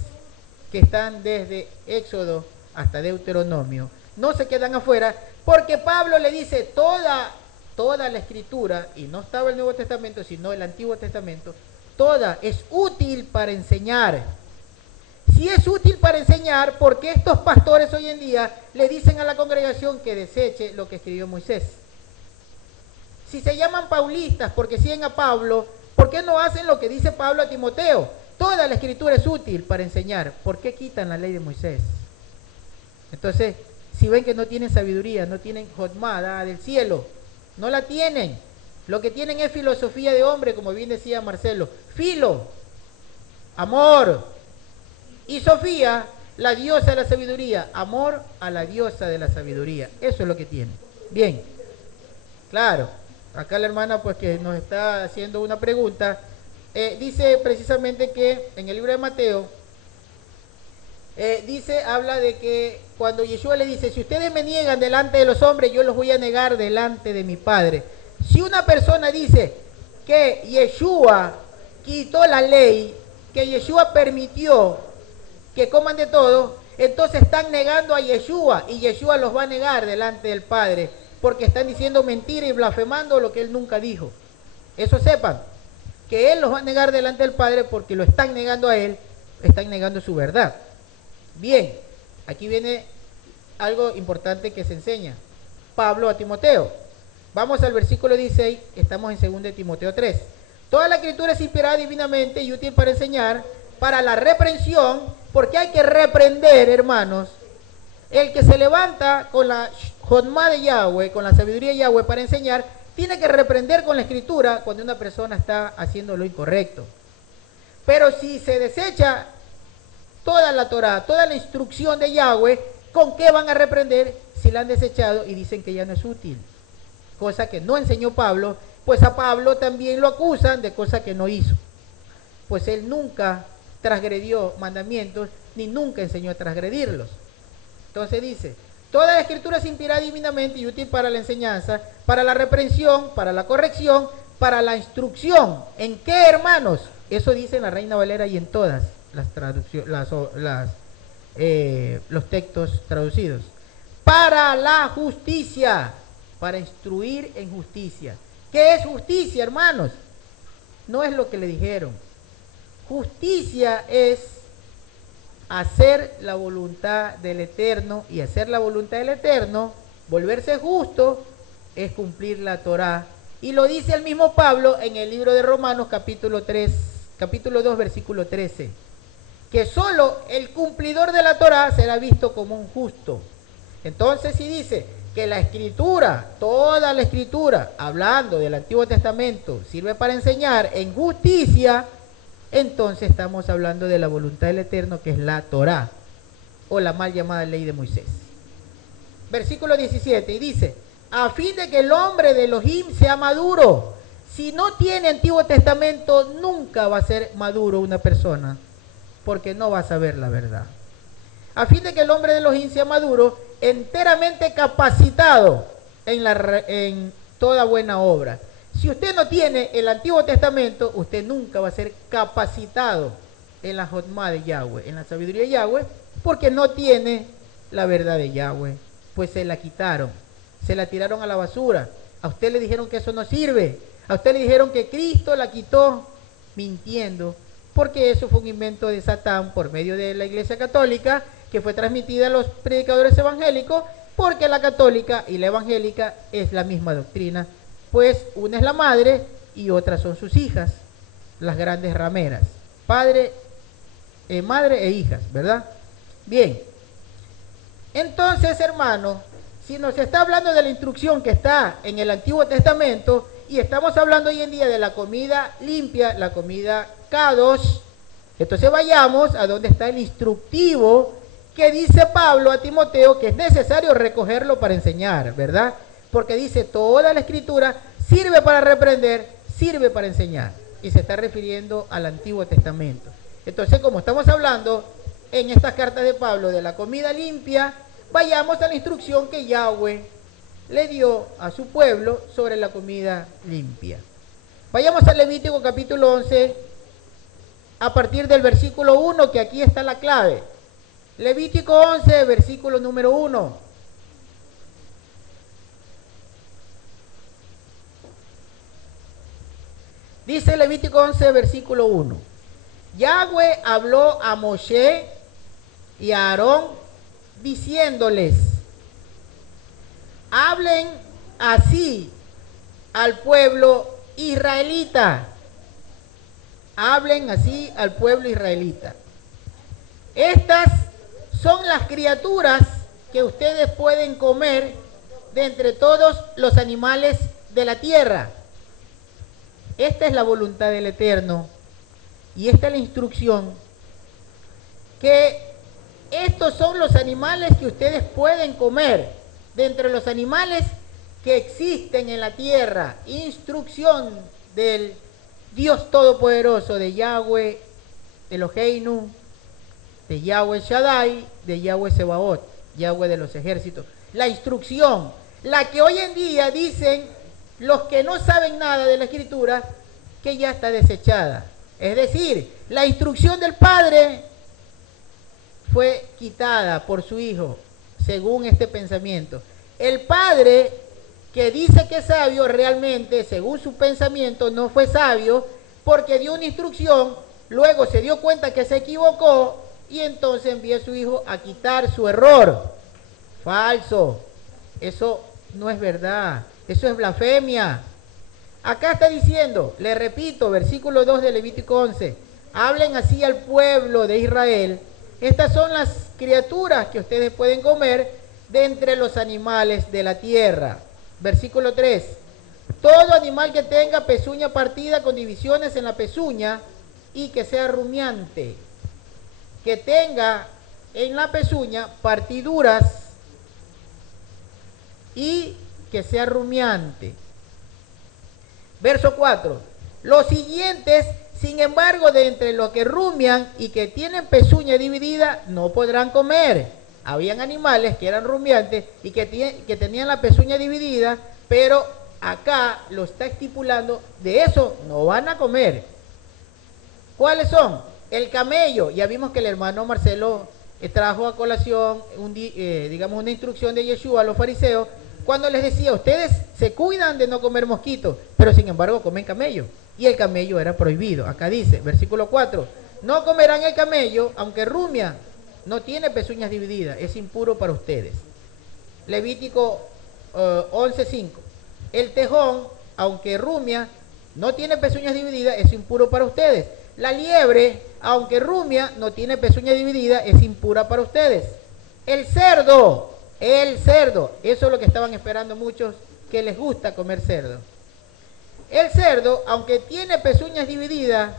que están desde Éxodo hasta Deuteronomio. No se quedan afuera, porque Pablo le dice toda la escritura, y no estaba el Nuevo Testamento, sino el Antiguo Testamento, toda es útil para enseñar. Si es útil para enseñar, ¿por qué estos pastores hoy en día le dicen a la congregación que deseche lo que escribió Moisés? Si se llaman paulistas porque siguen a Pablo, ¿por qué no hacen lo que dice Pablo a Timoteo? Toda la escritura es útil para enseñar. ¿Por qué quitan la ley de Moisés? Entonces, si ven que no tienen sabiduría, no tienen jodmada del cielo, no la tienen. Lo que tienen es filosofía de hombre, como bien decía Marcelo. Filo, amor. Y Sofía, la diosa de la sabiduría. Amor a la diosa de la sabiduría. Eso es lo que tienen. Bien. Claro. Acá la hermana, pues, que nos está haciendo una pregunta, dice precisamente que en el libro de Mateo, habla de que cuando Yeshua le dice, si ustedes me niegan delante de los hombres, yo los voy a negar delante de mi Padre. Si una persona dice que Yeshua quitó la ley, que Yeshua permitió que coman de todo, entonces están negando a Yeshua, y Yeshua los va a negar delante del Padre, porque están diciendo mentira y blasfemando lo que él nunca dijo. Eso sepan, que él los va a negar delante del Padre porque lo están negando a él, están negando su verdad. Bien, aquí viene algo importante que se enseña Pablo a Timoteo. Vamos al versículo 16, estamos en 2 de Timoteo 3. Toda la escritura es inspirada divinamente y útil para enseñar, para la reprensión, porque hay que reprender, hermanos. El que se levanta con la jodma de Yahweh, con la sabiduría de Yahweh para enseñar, tiene que reprender con la escritura cuando una persona está haciendo lo incorrecto. Pero si se desecha toda la Torah, toda la instrucción de Yahweh, ¿con qué van a reprender si la han desechado y dicen que ya no es útil? Cosa que no enseñó Pablo, pues a Pablo también lo acusan de cosas que no hizo. Pues él nunca transgredió mandamientos, ni nunca enseñó a transgredirlos. Entonces dice, toda la escritura es inspirada divinamente y útil para la enseñanza, para la reprensión, para la corrección, para la instrucción. ¿En qué, hermanos? Eso dice en la Reina Valera y en todas las traducciones, los textos traducidos. Para la justicia, para instruir en justicia. ¿Qué es justicia, hermanos? No es lo que le dijeron. Justicia es hacer la voluntad del Eterno, y hacer la voluntad del Eterno, volverse justo, es cumplir la Torá. Y lo dice el mismo Pablo en el libro de Romanos capítulo 2, versículo 13, que solo el cumplidor de la Torá será visto como un justo. Entonces, si dice que la Escritura, toda la Escritura, hablando del Antiguo Testamento, sirve para enseñar en justicia, entonces estamos hablando de la voluntad del Eterno, que es la Torá, o la mal llamada ley de Moisés. Versículo 17, y dice: a fin de que el hombre de Elohim sea maduro. Si no tiene Antiguo Testamento, nunca va a ser maduro una persona, porque no va a saber la verdad. A fin de que el hombre de Elohim sea maduro, enteramente capacitado en toda buena obra. Si usted no tiene el Antiguo Testamento, usted nunca va a ser capacitado en la Jotma de Yahweh, en la sabiduría de Yahweh, porque no tiene la verdad de Yahweh, pues se la quitaron, se la tiraron a la basura. A usted le dijeron que eso no sirve, a usted le dijeron que Cristo la quitó, mintiendo, porque eso fue un invento de Satán por medio de la Iglesia Católica, que fue transmitida a los predicadores evangélicos, porque la católica y la evangélica es la misma doctrina, pues una es la madre y otras son sus hijas, las grandes rameras, madre e hijas, ¿verdad? Bien, entonces, hermano, si nos está hablando de la instrucción que está en el Antiguo Testamento, y estamos hablando hoy en día de la comida limpia, la comida Kadosh, entonces vayamos a donde está el instructivo que dice Pablo a Timoteo, que es necesario recogerlo para enseñar, ¿verdad? Porque dice, toda la Escritura sirve para reprender, sirve para enseñar, y se está refiriendo al Antiguo Testamento. Entonces, como estamos hablando en estas cartas de Pablo de la comida limpia, vayamos a la instrucción que Yahweh le dio a su pueblo sobre la comida limpia. Vayamos a Levítico capítulo 11, a partir del versículo 1, que aquí está la clave. Levítico 11, versículo número 1. Dice Levítico 11, versículo 1. Yahweh habló a Moshe y a Aarón diciéndoles: hablen así al pueblo israelita. Hablen así al pueblo israelita. Estas son las criaturas que ustedes pueden comer de entre todos los animales de la tierra. Esta es la voluntad del Eterno, y esta es la instrucción, que estos son los animales que ustedes pueden comer de entre los animales que existen en la tierra. Instrucción del Dios Todopoderoso, de Yahweh Eloheinu, de Yahweh Shaddai, de Yahweh Sebaot, Yahweh de los ejércitos. La instrucción, la que hoy en día dicen los que no saben nada de la Escritura, que ya está desechada. Es decir, la instrucción del Padre fue quitada por su Hijo, según este pensamiento. El Padre, que dice que es sabio, realmente, según su pensamiento, no fue sabio, porque dio una instrucción, luego se dio cuenta que se equivocó, y entonces envió a su Hijo a quitar su error. Falso. Eso no es verdad. Eso es blasfemia. Acá está diciendo, le repito, versículo 2 de Levítico 11, hablen así al pueblo de Israel. Estas son las criaturas que ustedes pueden comer de entre los animales de la tierra. Versículo 3, todo animal que tenga pezuña partida con divisiones en la pezuña y que sea rumiante, que tenga en la pezuña partiduras y que sea rumiante. Verso 4. Los siguientes, sin embargo, de entre los que rumian y que tienen pezuña dividida, no podrán comer. Habían animales que eran rumiantes y que tenían la pezuña dividida, pero acá lo está estipulando, de eso no van a comer. ¿Cuáles son? El camello. Ya vimos que el hermano Marcelo trajo a colación digamos una instrucción de Yeshua a los fariseos cuando les decía, ustedes se cuidan de no comer mosquitos, pero sin embargo comen camello, y el camello era prohibido. Acá dice, versículo 4, no comerán el camello, aunque rumia no tiene pezuñas divididas, es impuro para ustedes. Levítico 11:5, el tejón, aunque rumia no tiene pezuñas divididas, es impuro para ustedes. La liebre, aunque rumia, no tiene pezuña dividida, es impura para ustedes. El cerdo, eso es lo que estaban esperando muchos, que les gusta comer cerdo. El cerdo, aunque tiene pezuñas divididas,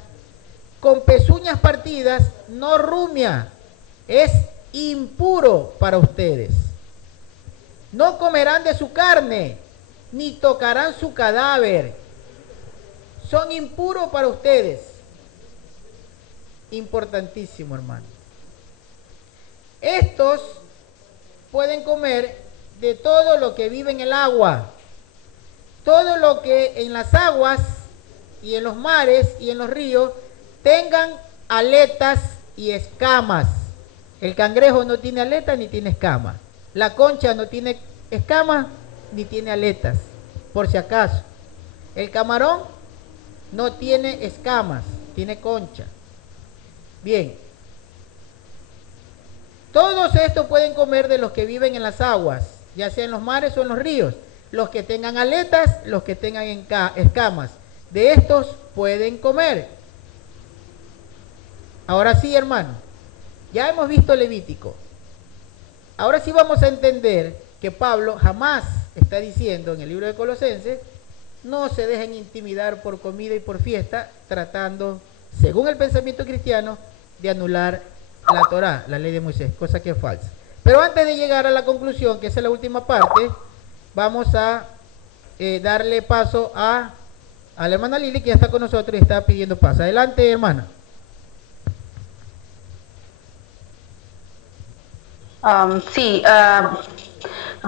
con pezuñas partidas, no rumia, es impuro para ustedes. No comerán de su carne, ni tocarán su cadáver. Son impuros para ustedes. Importantísimo, hermano. Estos pueden comer de todo lo que vive en el agua. Todo lo que en las aguas y en los mares y en los ríos tengan aletas y escamas. El cangrejo no tiene aletas ni tiene escamas. La concha no tiene escamas ni tiene aletas, por si acaso. El camarón no tiene escamas, tiene concha. Bien, todos estos pueden comer de los que viven en las aguas, ya sea en los mares o en los ríos, los que tengan aletas, los que tengan escamas, de estos pueden comer. Ahora sí, hermano, ya hemos visto Levítico. Ahora sí vamos a entender que Pablo jamás está diciendo en el libro de Colosenses, no se dejen intimidar por comida y por fiesta, tratando, según el pensamiento cristiano, de anular la Torá, la ley de Moisés, cosa que es falsa. Pero antes de llegar a la conclusión, que esa es la última parte, vamos a darle paso a la hermana Lili, que ya está con nosotros y está pidiendo paso. Adelante, hermana.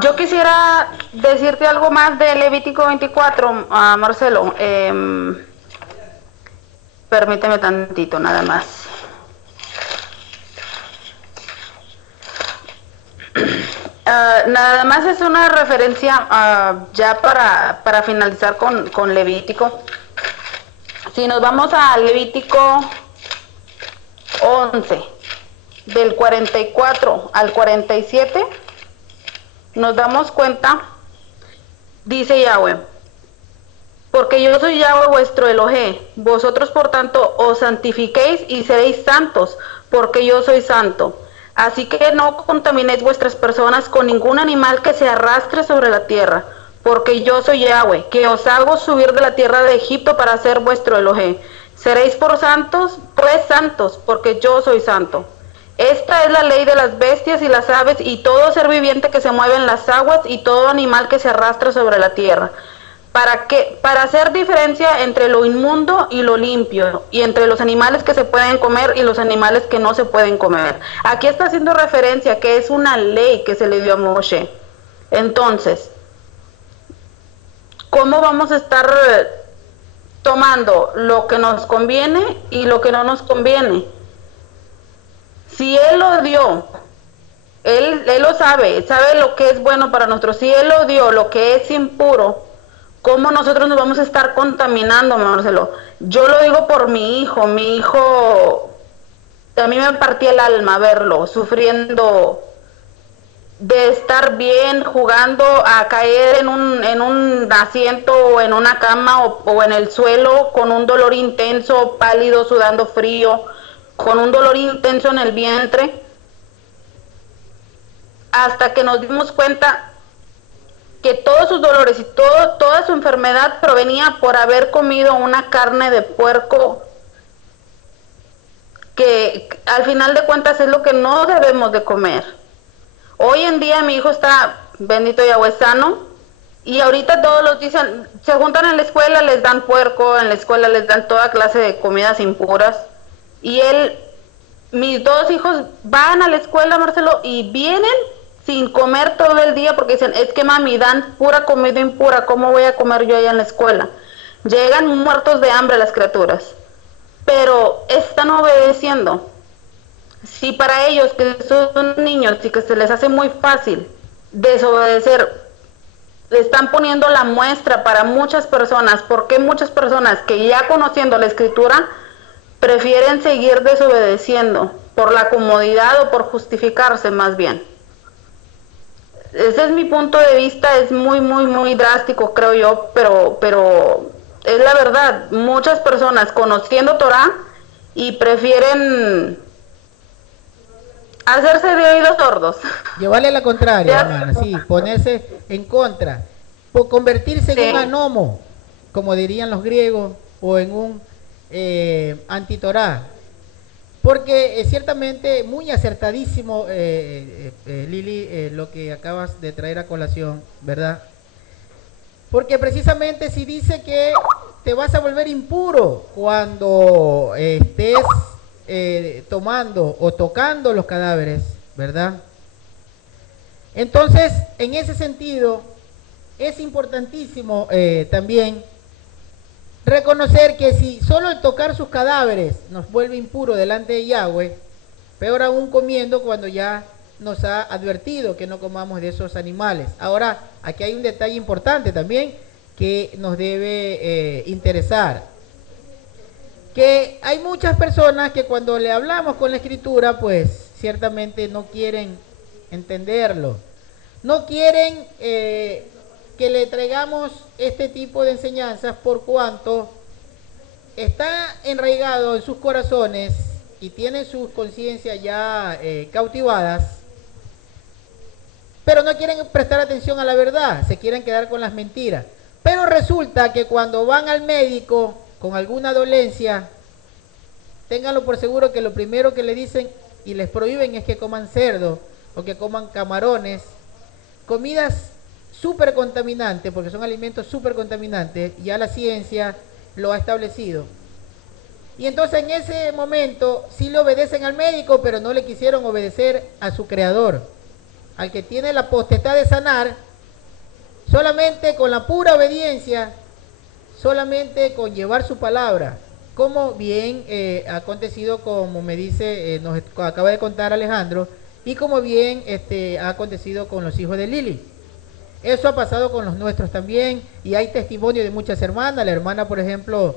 Yo quisiera decirte algo más de Levítico 24, Marcelo. Permíteme tantito, nada más. Nada más es una referencia ya para finalizar con Levítico. Si nos vamos a Levítico 11, del 44 al 47, nos damos cuenta, dice Yahweh, porque yo soy Yahweh vuestro Elohé, vosotros por tanto os santifiquéis y seréis santos, porque yo soy santo. Así que no contaminéis vuestras personas con ningún animal que se arrastre sobre la tierra, porque yo soy Yahweh, que os hago subir de la tierra de Egipto para ser vuestro Elohé. Seréis por santos, pues santos, porque yo soy santo. Esta es la ley de las bestias y las aves y todo ser viviente que se mueve en las aguas y todo animal que se arrastra sobre la tierra. Para hacer diferencia entre lo inmundo y lo limpio, y entre los animales que se pueden comer y los animales que no se pueden comer. Aquí está haciendo referencia que es una ley que se le dio a Moshe. Entonces, ¿cómo vamos a estar tomando lo que nos conviene y lo que no nos conviene? Si Él lo dio, Él lo sabe lo que es bueno para nosotros. Si Él lo dio, lo que es impuro, ¿cómo nosotros nos vamos a estar contaminando, Marcelo? Yo lo digo por mi hijo, a mí me partía el alma verlo, sufriendo de estar bien, jugando, a caer en un asiento o en una cama o en el suelo con un dolor intenso, pálido, sudando frío, con un dolor intenso en el vientre, hasta que nos dimos cuenta que todos sus dolores y toda su enfermedad provenía por haber comido una carne de puerco, que al final de cuentas es lo que no debemos de comer. Hoy en día mi hijo está, bendito Yahweh, sano, y ahorita todos los dicen, se juntan en la escuela, les dan puerco, en la escuela les dan toda clase de comidas impuras, y mis dos hijos van a la escuela, Marcelo, y vienen sin comer todo el día porque dicen, es que mami, dan pura comida impura, ¿cómo voy a comer yo allá en la escuela? Llegan muertos de hambre las criaturas, pero están obedeciendo. Si para ellos que son niños y que se les hace muy fácil desobedecer, están poniendo la muestra para muchas personas, porque muchas personas que ya conociendo la escritura prefieren seguir desobedeciendo por la comodidad o por justificarse más bien. Ese es mi punto de vista, es muy drástico, creo yo, pero es la verdad. Muchas personas conociendo Torah y prefieren hacerse de oídos sordos. Llevarle la contraria, hermana, sí, ponerse en contra, por convertirse en un anomo, como dirían los griegos, o en un antitorá. Porque ciertamente muy acertadísimo, Lili, lo que acabas de traer a colación, ¿verdad? Porque precisamente si dice que te vas a volver impuro cuando estés tomando o tocando los cadáveres, ¿verdad? Entonces, en ese sentido, es importantísimo también reconocer que si solo el tocar sus cadáveres nos vuelve impuro delante de Yahweh, peor aún comiendo cuando ya nos ha advertido que no comamos de esos animales. Ahora, aquí hay un detalle importante también que nos debe interesar. Que hay muchas personas que cuando le hablamos con la escritura, pues ciertamente no quieren entenderlo. No quieren que le traigamos este tipo de enseñanzas por cuanto está enraigado en sus corazones y tienen sus conciencias ya cautivadas, pero no quieren prestar atención a la verdad, se quieren quedar con las mentiras. Pero resulta que cuando van al médico con alguna dolencia, ténganlo por seguro que lo primero que le dicen y les prohíben es que coman cerdo o que coman camarones, comidas súper contaminantes, porque son alimentos súper contaminantes, ya la ciencia lo ha establecido. Y entonces en ese momento sí le obedecen al médico, pero no le quisieron obedecer a su creador, al que tiene la potestad de sanar, solamente con la pura obediencia, solamente con llevar su palabra, como bien ha acontecido, como me dice, nos acaba de contar Alejandro, y como bien ha acontecido con los hijos de Lili. Eso ha pasado con los nuestros también, y hay testimonio de muchas hermanas. La hermana, por ejemplo,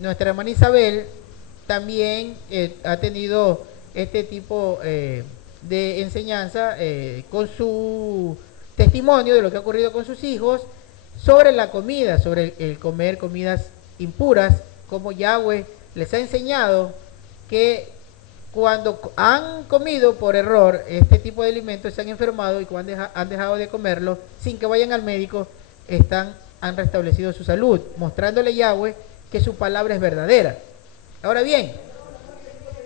nuestra hermana Isabel, también ha tenido este tipo de enseñanza con su testimonio de lo que ha ocurrido con sus hijos sobre la comida, sobre el comer comidas impuras, como Yahweh les ha enseñado que cuando han comido por error este tipo de alimentos se han enfermado, y cuando han dejado de comerlo sin que vayan al médico han restablecido su salud, mostrándole Yahweh que su palabra es verdadera. Ahora bien,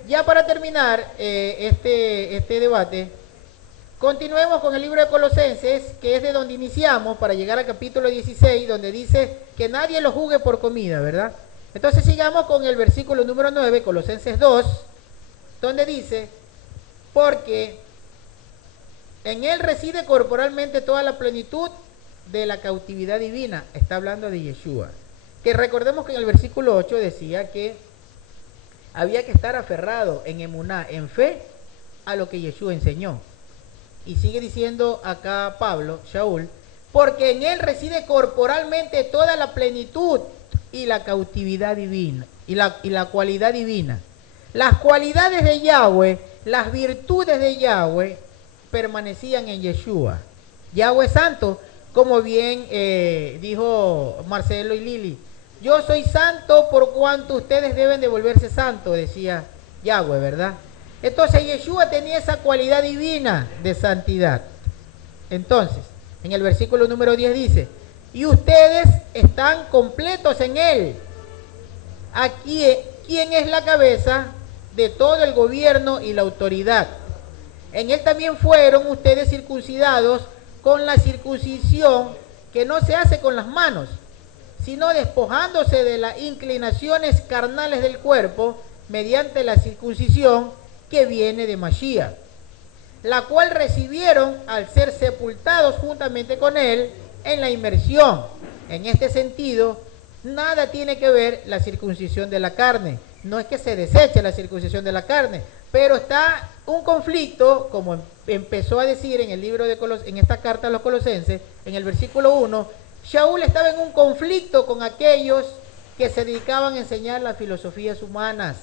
ya para terminar este debate, continuemos con el libro de Colosenses, que es de donde iniciamos, para llegar al capítulo 16, donde dice que nadie lo juzgue por comida, ¿verdad? Entonces sigamos con el versículo número 9, Colosenses 2, donde dice, porque en él reside corporalmente toda la plenitud de la cautividad divina. Está hablando de Yeshua. Que recordemos que en el versículo 8 decía que había que estar aferrado en emuná, en fe, a lo que Yeshua enseñó. Y sigue diciendo acá Pablo, Shaul, porque en él reside corporalmente toda la plenitud y la cautividad divina, y la cualidad divina. Las cualidades de Yahweh, las virtudes de Yahweh permanecían en Yeshua. Yahweh es santo, como bien dijo Marcelo y Lili. Yo soy santo por cuanto ustedes deben de volverse santos, decía Yahweh, ¿verdad? Entonces Yeshua tenía esa cualidad divina de santidad. Entonces, en el versículo número 10 dice, y ustedes están completos en él. Aquí, ¿quién es la cabeza de todo el gobierno y la autoridad? En él también fueron ustedes circuncidados con la circuncisión que no se hace con las manos, sino despojándose de las inclinaciones carnales del cuerpo mediante la circuncisión que viene de Mashiach. la cual recibieron al ser sepultados juntamente con él en la inmersión. En este sentido, nada tiene que ver la circuncisión de la carne. No es que se deseche la circuncisión de la carne, pero está un conflicto, como empezó a decir en el libro de en esta carta a los Colosenses, en el versículo 1, Shaul estaba en un conflicto con aquellos que se dedicaban a enseñar las filosofías humanas,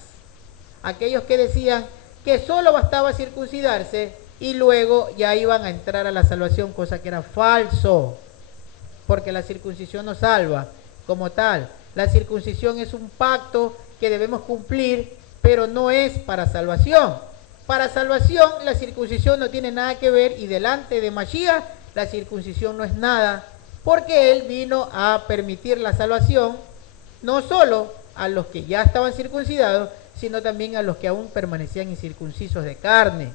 aquellos que decían que solo bastaba circuncidarse y luego ya iban a entrar a la salvación, cosa que era falso, porque la circuncisión no salva como tal. La circuncisión es un pacto que debemos cumplir, pero no es para salvación. Para salvación la circuncisión no tiene nada que ver, y delante de Mashiach la circuncisión no es nada, porque él vino a permitir la salvación no solo a los que ya estaban circuncidados, sino también a los que aún permanecían incircuncisos de carne.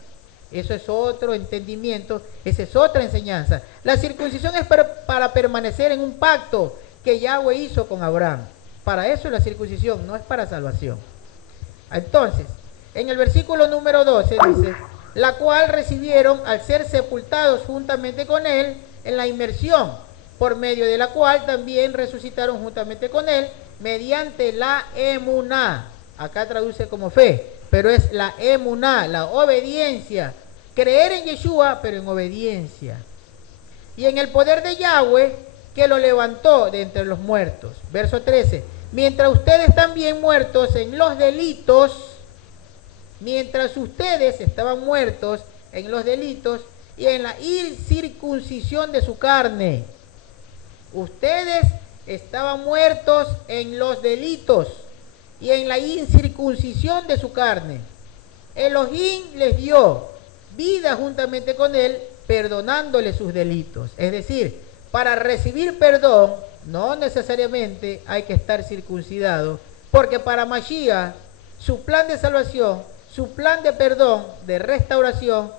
Eso es otro entendimiento, esa es otra enseñanza. La circuncisión es para permanecer en un pacto que Yahweh hizo con Abraham. Para eso es la circuncisión, no es para salvación. Entonces, en el versículo número 12 dice, la cual recibieron al ser sepultados juntamente con él en la inmersión, por medio de la cual también resucitaron juntamente con él mediante la emuná. Acá traduce como fe, pero es la emuná, la obediencia. Creer en Yeshua, pero en obediencia. Y en el poder de Yahweh, que lo levantó de entre los muertos. Verso 13. Mientras ustedes también muertos en los delitos, mientras ustedes estaban muertos en los delitos y en la incircuncisión de su carne. Ustedes estaban muertos en los delitos y en la incircuncisión de su carne. Elohim les dio vida juntamente con él, perdonándole sus delitos. Es decir, para recibir perdón, no necesariamente hay que estar circuncidado, porque para Mashiach, su plan de salvación, su plan de perdón, de restauración,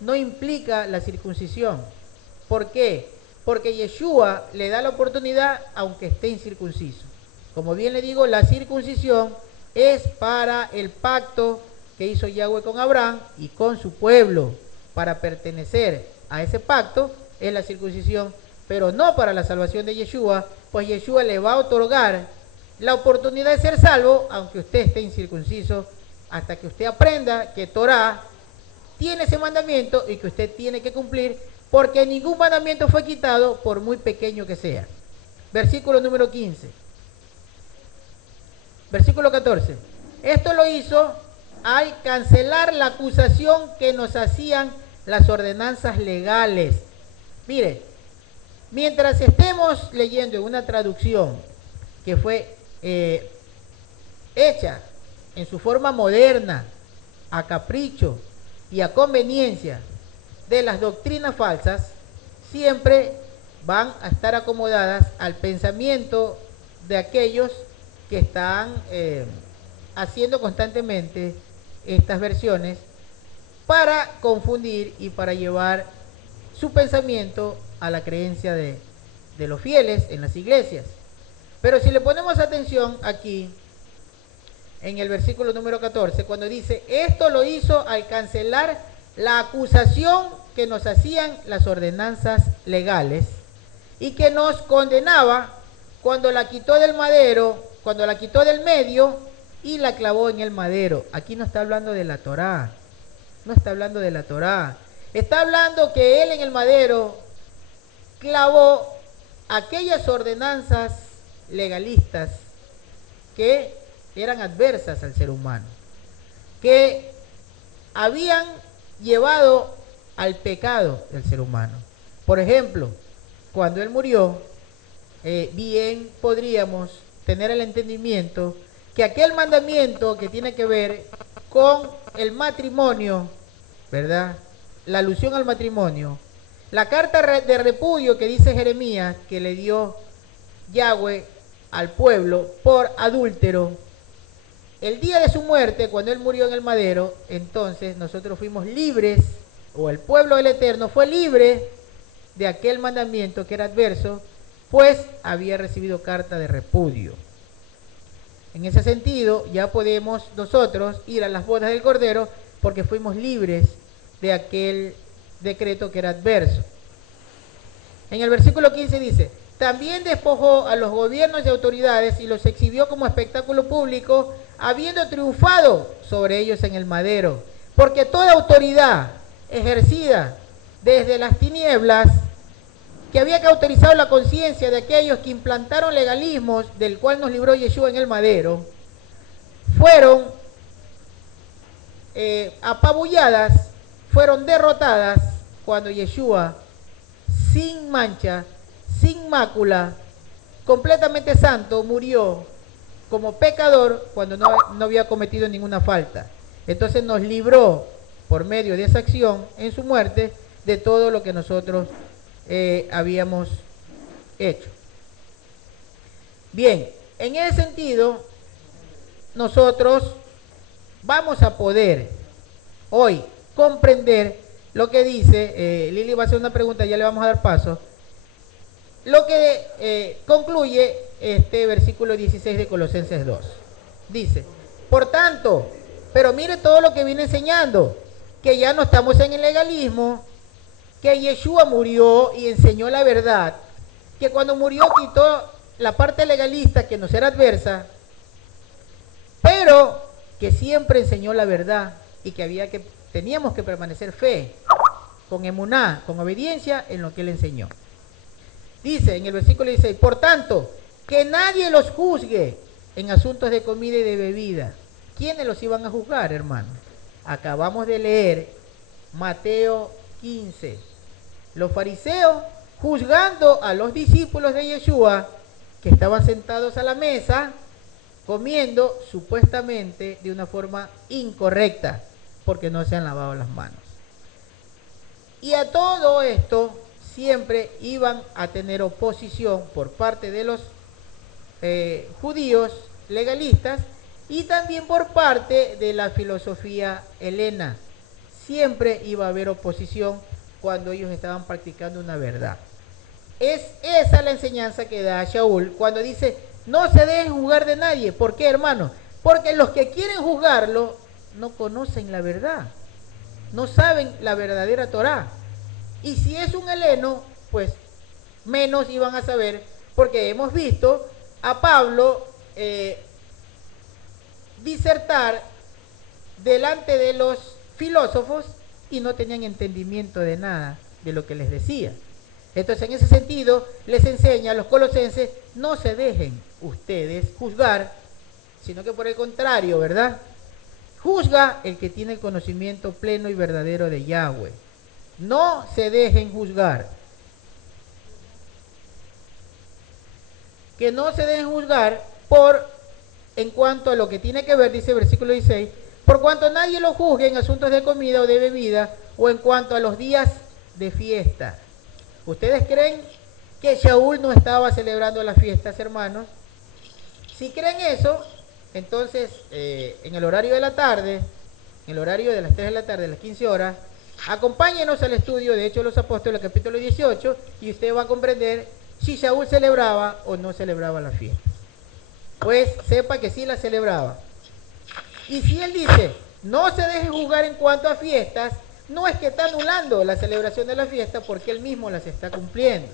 no implica la circuncisión. ¿Por qué? Porque Yeshua le da la oportunidad aunque esté incircunciso. Como bien le digo, la circuncisión es para el pacto que hizo Yahweh con Abraham y con su pueblo. Para pertenecer a ese pacto es la circuncisión, pero no para la salvación de Yeshua, pues Yeshua le va a otorgar la oportunidad de ser salvo aunque usted esté incircunciso, hasta que usted aprenda que Torah tiene ese mandamiento y que usted tiene que cumplir, porque ningún mandamiento fue quitado por muy pequeño que sea. Versículo número 15. Versículo 14. Esto lo hizo al cancelar la acusación que nos hacían las ordenanzas legales. Mire, mientras estemos leyendo en una traducción que fue hecha en su forma moderna, a capricho y a conveniencia de las doctrinas falsas, siempre van a estar acomodadas al pensamiento de aquellos que están haciendo constantemente estas versiones para confundir y para llevar su pensamiento a la creencia de los fieles en las iglesias. Pero si le ponemos atención aquí, en el versículo número 14, cuando dice, esto lo hizo al cancelar la acusación que nos hacían las ordenanzas legales y que nos condenaba cuando la quitó del madero, cuando la quitó del medio y la clavó en el madero. Aquí no está hablando de la Torá, no está hablando de la Torá, está hablando que él en el madero clavó aquellas ordenanzas legalistas que eran adversas al ser humano, que habían llevado al pecado del ser humano. Por ejemplo, cuando él murió, bien podríamos tener el entendimiento que aquel mandamiento que tiene que ver con el matrimonio, ¿verdad? La alusión al matrimonio, la carta de repudio que dice Jeremías que le dio Yahweh al pueblo por adúltero, el día de su muerte, cuando él murió en el madero, entonces nosotros fuimos libres, o el pueblo del Eterno fue libre de aquel mandamiento que era adverso, pues había recibido carta de repudio. En ese sentido, ya podemos nosotros ir a las bodas del Cordero porque fuimos libres de aquel decreto que era adverso. En el versículo 15 dice: también despojó a los gobiernos y autoridades y los exhibió como espectáculo público, habiendo triunfado sobre ellos en el madero. Porque toda autoridad ejercida desde las tinieblas, que había cauterizado la conciencia de aquellos que implantaron legalismos, del cual nos libró Yeshua en el madero, fueron apabulladas, fueron derrotadas cuando Yeshua, sin mancha, sin mácula, completamente santo, murió como pecador cuando no había cometido ninguna falta. Entonces nos libró por medio de esa acción en su muerte de todo lo que nosotros habíamos hecho. Bien, en ese sentido, nosotros vamos a poder hoy comprender lo que dice, Lili va a hacer una pregunta, ya le vamos a dar paso, lo que concluye este versículo 16 de Colosenses 2. Dice: por tanto, pero mire todo lo que viene enseñando, que ya no estamos en el legalismo, que Yeshua murió y enseñó la verdad, que cuando murió quitó la parte legalista que nos era adversa, pero que siempre enseñó la verdad y que teníamos que permanecer fe, con emuná, con obediencia en lo que él enseñó. Dice en el versículo 16: por tanto, que nadie los juzgue en asuntos de comida y de bebida. ¿Quiénes los iban a juzgar, hermano? Acabamos de leer Mateo 15. Los fariseos juzgando a los discípulos de Yeshua, que estaban sentados a la mesa, comiendo supuestamente de una forma incorrecta, porque no se han lavado las manos. Y a todo esto siempre iban a tener oposición por parte de los judíos legalistas y también por parte de la filosofía helena. Siempre iba a haber oposición cuando ellos estaban practicando una verdad. Es esa la enseñanza que da Shaul cuando dice: no se dejen juzgar de nadie. ¿Por qué, hermano? Porque los que quieren juzgarlo no conocen la verdad, no saben la verdadera Torá. Y si es un heleno, pues menos iban a saber, porque hemos visto a Pablo disertar delante de los filósofos y no tenían entendimiento de nada de lo que les decía. Entonces, en ese sentido, les enseña a los colosenses: no se dejen ustedes juzgar, sino que por el contrario, ¿verdad? Juzga el que tiene el conocimiento pleno y verdadero de Yahweh. No se dejen juzgar. Que no se dejen juzgar en cuanto a lo que tiene que ver, dice el versículo 16, por cuanto nadie lo juzgue en asuntos de comida o de bebida, o en cuanto a los días de fiesta. ¿Ustedes creen que Shaul no estaba celebrando las fiestas, hermanos? Si creen eso, entonces en el horario de la tarde, en el horario de las 3 de la tarde, a las 15 horas, acompáñenos al estudio de Hechos de los Apóstoles, capítulo 18, y usted va a comprender si Shaul celebraba o no celebraba la fiesta. Pues sepa que sí la celebraba. Y si él dice: no se deje juzgar en cuanto a fiestas, no es que está anulando la celebración de la fiesta, porque él mismo las está cumpliendo.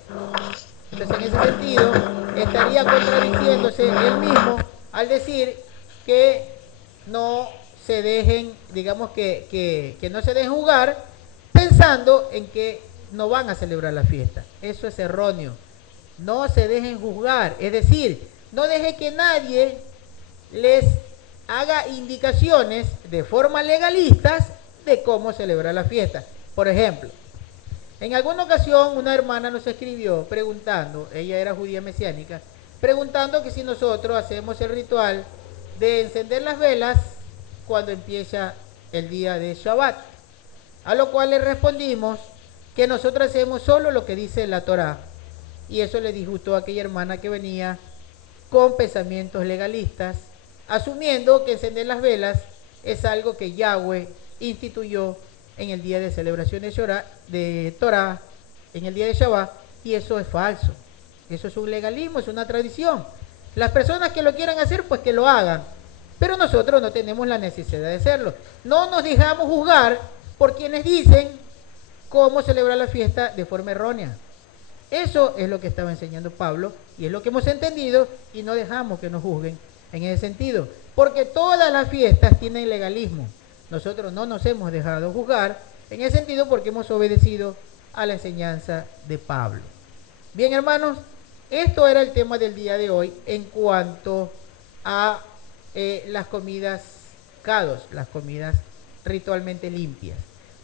Entonces, en ese sentido, estaría contradiciéndose él mismo al decir que no se dejen, digamos que no se dejen juzgar, pensando en que no van a celebrar la fiesta. Eso es erróneo. No se dejen juzgar, es decir, no deje que nadie les haga indicaciones de forma legalistas de cómo celebrar la fiesta. Por ejemplo, en alguna ocasión una hermana nos escribió preguntando, ella era judía mesiánica, preguntando que si nosotros hacemos el ritual de encender las velas cuando empieza el día de Shabbat. A lo cual le respondimos que nosotros hacemos solo lo que dice la Torá. Y eso le disgustó a aquella hermana que venía con pensamientos legalistas, asumiendo que encender las velas es algo que Yahweh instituyó en el día de celebración de Torah, en el día de Shabbat, y eso es falso. Eso es un legalismo, es una tradición. Las personas que lo quieran hacer, pues que lo hagan, pero nosotros no tenemos la necesidad de hacerlo. No nos dejamos juzgar por quienes dicen cómo celebrar la fiesta de forma errónea. Eso es lo que estaba enseñando Pablo y es lo que hemos entendido y no dejamos que nos juzguen en ese sentido, porque todas las fiestas tienen legalismo. Nosotros no nos hemos dejado juzgar en ese sentido porque hemos obedecido a la enseñanza de Pablo. Bien, hermanos, esto era el tema del día de hoy en cuanto a las comidas kadosh, las comidas ritualmente limpias.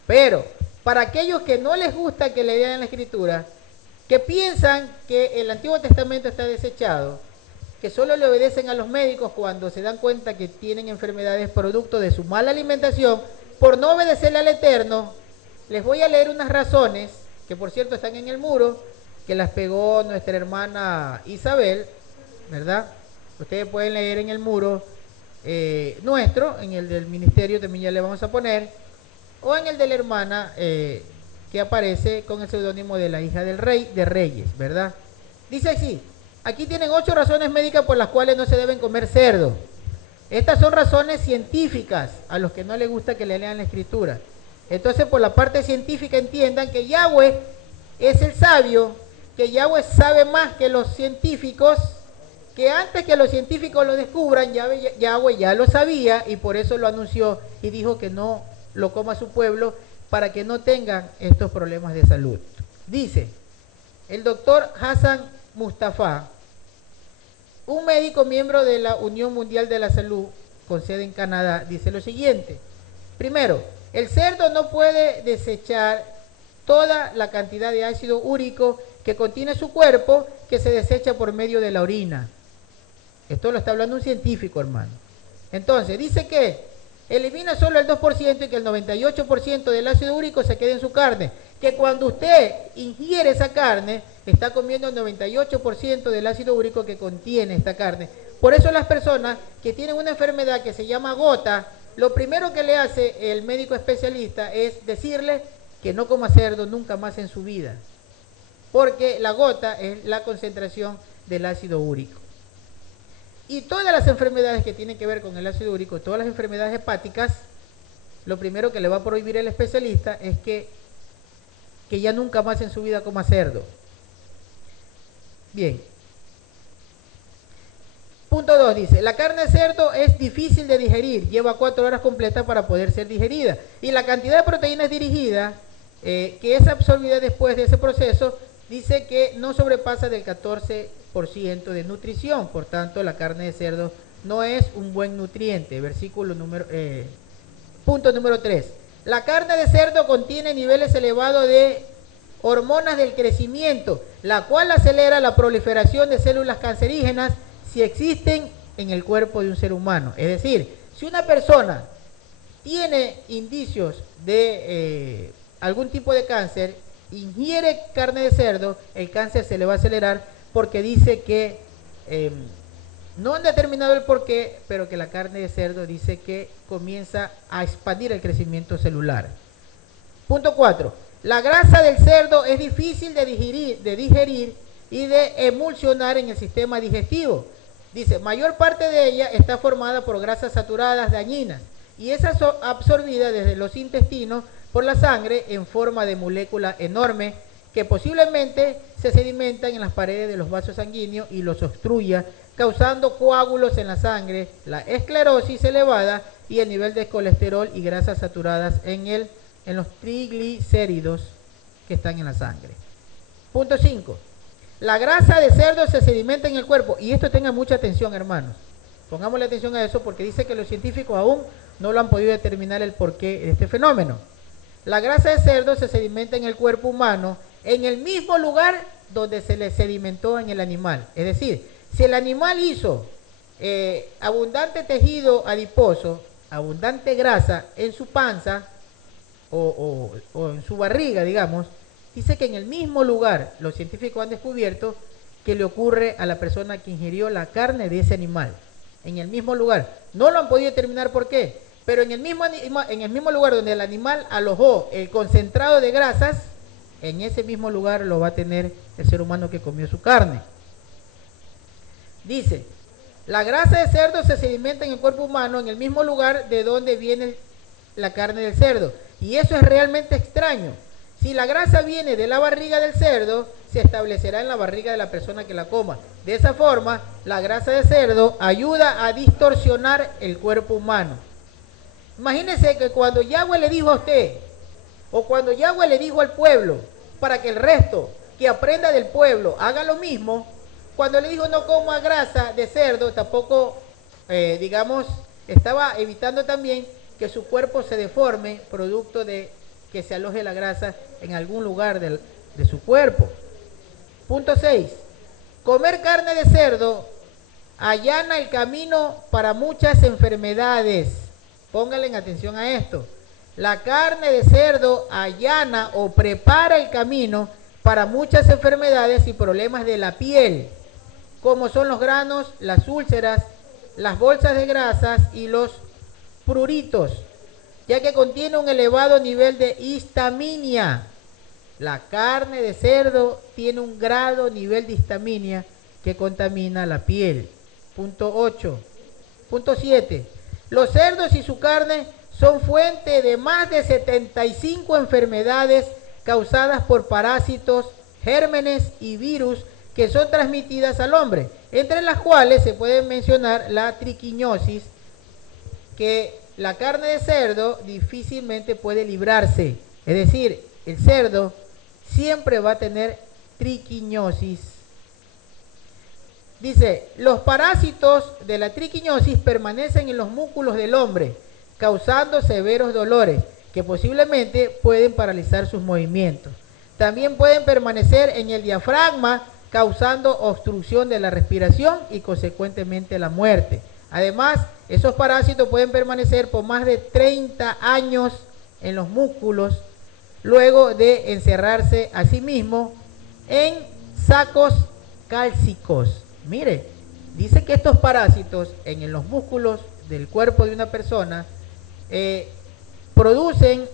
Pero para aquellos que no les gusta que le lean la escritura, que piensan que el Antiguo Testamento está desechado, que solo le obedecen a los médicos cuando se dan cuenta que tienen enfermedades producto de su mala alimentación, por no obedecerle al Eterno, les voy a leer unas razones, que por cierto están en el muro, que las pegó nuestra hermana Isabel, ¿verdad? Ustedes pueden leer en el muro nuestro, en el del ministerio también ya le vamos a poner, o en el de la hermana que aparece con el seudónimo de la hija del rey de Reyes, ¿verdad? Dice así, aquí tienen 8 razones médicas por las cuales no se deben comer cerdo. Estas son razones científicas a los que no les gusta que le lean la escritura. Entonces, por la parte científica entiendan que Yahweh es el sabio, que Yahweh sabe más que los científicos, que antes que los científicos lo descubran, Yahweh ya lo sabía y por eso lo anunció y dijo que no lo coma su pueblo para que no tengan estos problemas de salud. Dice el doctor Hassan Mustafa, un médico miembro de la Unión Mundial de la Salud con sede en Canadá, dice lo siguiente. Primero, el cerdo no puede desechar toda la cantidad de ácido úrico que contiene su cuerpo, que se desecha por medio de la orina. Esto lo está hablando un científico, hermano. Entonces, dice que elimina solo el 2% y que el 98% del ácido úrico se quede en su carne. Que cuando usted ingiere esa carne, está comiendo el 98% del ácido úrico que contiene esta carne. Por eso las personas que tienen una enfermedad que se llama gota, lo primero que le hace el médico especialista es decirle que no coma cerdo nunca más en su vida. Porque la gota es la concentración del ácido úrico. Y todas las enfermedades que tienen que ver con el ácido úrico, todas las enfermedades hepáticas, lo primero que le va a prohibir el especialista es que ya nunca más en su vida coma cerdo. Bien. Punto 2 dice, la carne de cerdo es difícil de digerir, lleva 4 horas completas para poder ser digerida. Y la cantidad de proteínas dirigidas que es absorbida después de ese proceso, dice que no sobrepasa del 14% de nutrición. Por tanto, la carne de cerdo no es un buen nutriente. Punto número 3. La carne de cerdo contiene niveles elevados de hormonas del crecimiento, la cual acelera la proliferación de células cancerígenas si existen en el cuerpo de un ser humano. Es decir, si una persona tiene indicios de algún tipo de cáncer, ingiere carne de cerdo, el cáncer se le va a acelerar porque dice que, no han determinado el por qué, pero que la carne de cerdo dice que comienza a expandir el crecimiento celular. Punto 4. La grasa del cerdo es difícil de digerir y de emulsionar en el sistema digestivo. Dice, mayor parte de ella está formada por grasas saturadas dañinas y es absorbida desde los intestinos por la sangre en forma de molécula enorme que posiblemente se sedimentan en las paredes de los vasos sanguíneos y los obstruya, causando coágulos en la sangre, la esclerosis elevada y el nivel de colesterol y grasas saturadas en los triglicéridos que están en la sangre. Punto 5. La grasa de cerdo se sedimenta en el cuerpo. Y esto tenga mucha atención, hermanos. Pongámosle atención a eso porque dice que los científicos aún no lo han podido determinar el porqué de este fenómeno. La grasa de cerdo se sedimenta en el cuerpo humano en el mismo lugar donde se le sedimentó en el animal. Es decir, si el animal hizo abundante tejido adiposo, abundante grasa en su panza o en su barriga, digamos, dice que en el mismo lugar los científicos han descubierto que le ocurre a la persona que ingirió la carne de ese animal. En el mismo lugar. No lo han podido determinar por qué, pero en el mismo lugar donde el animal alojó el concentrado de grasas, en ese mismo lugar lo va a tener el ser humano que comió su carne. Dice, la grasa de cerdo se sedimenta en el cuerpo humano en el mismo lugar de donde viene la carne del cerdo. Y eso es realmente extraño. Si la grasa viene de la barriga del cerdo, se establecerá en la barriga de la persona que la coma. De esa forma, la grasa de cerdo ayuda a distorsionar el cuerpo humano. Imagínense que cuando Yahweh le dijo a usted, o cuando Yahweh le dijo al pueblo, para que el resto que aprenda del pueblo haga lo mismo, cuando le dijo no coma grasa de cerdo, tampoco, digamos, estaba evitando también que su cuerpo se deforme producto de que se aloje la grasa en algún lugar de su cuerpo. Punto 6. Comer carne de cerdo allana el camino para muchas enfermedades. Pónganle atención a esto. La carne de cerdo allana o prepara el camino para muchas enfermedades y problemas de la piel, como son los granos, las úlceras, las bolsas de grasas y los pruritos, ya que contiene un elevado nivel de histaminia. La carne de cerdo tiene un grado nivel de histaminia que contamina la piel. Punto 8. Punto 7. Los cerdos y su carne son fuente de más de 75 enfermedades causadas por parásitos, gérmenes y virus que son transmitidas al hombre, entre las cuales se puede mencionar la triquinosis, que la carne de cerdo difícilmente puede librarse. Es decir, el cerdo siempre va a tener triquinosis. Dice, los parásitos de la triquinosis permanecen en los músculos del hombre, causando severos dolores que posiblemente pueden paralizar sus movimientos. También pueden permanecer en el diafragma, causando obstrucción de la respiración y consecuentemente la muerte. Además, esos parásitos pueden permanecer por más de 30 años en los músculos, luego de encerrarse a sí mismo en sacos cálcicos. Mire, dice que estos parásitos en los músculos del cuerpo de una persona producen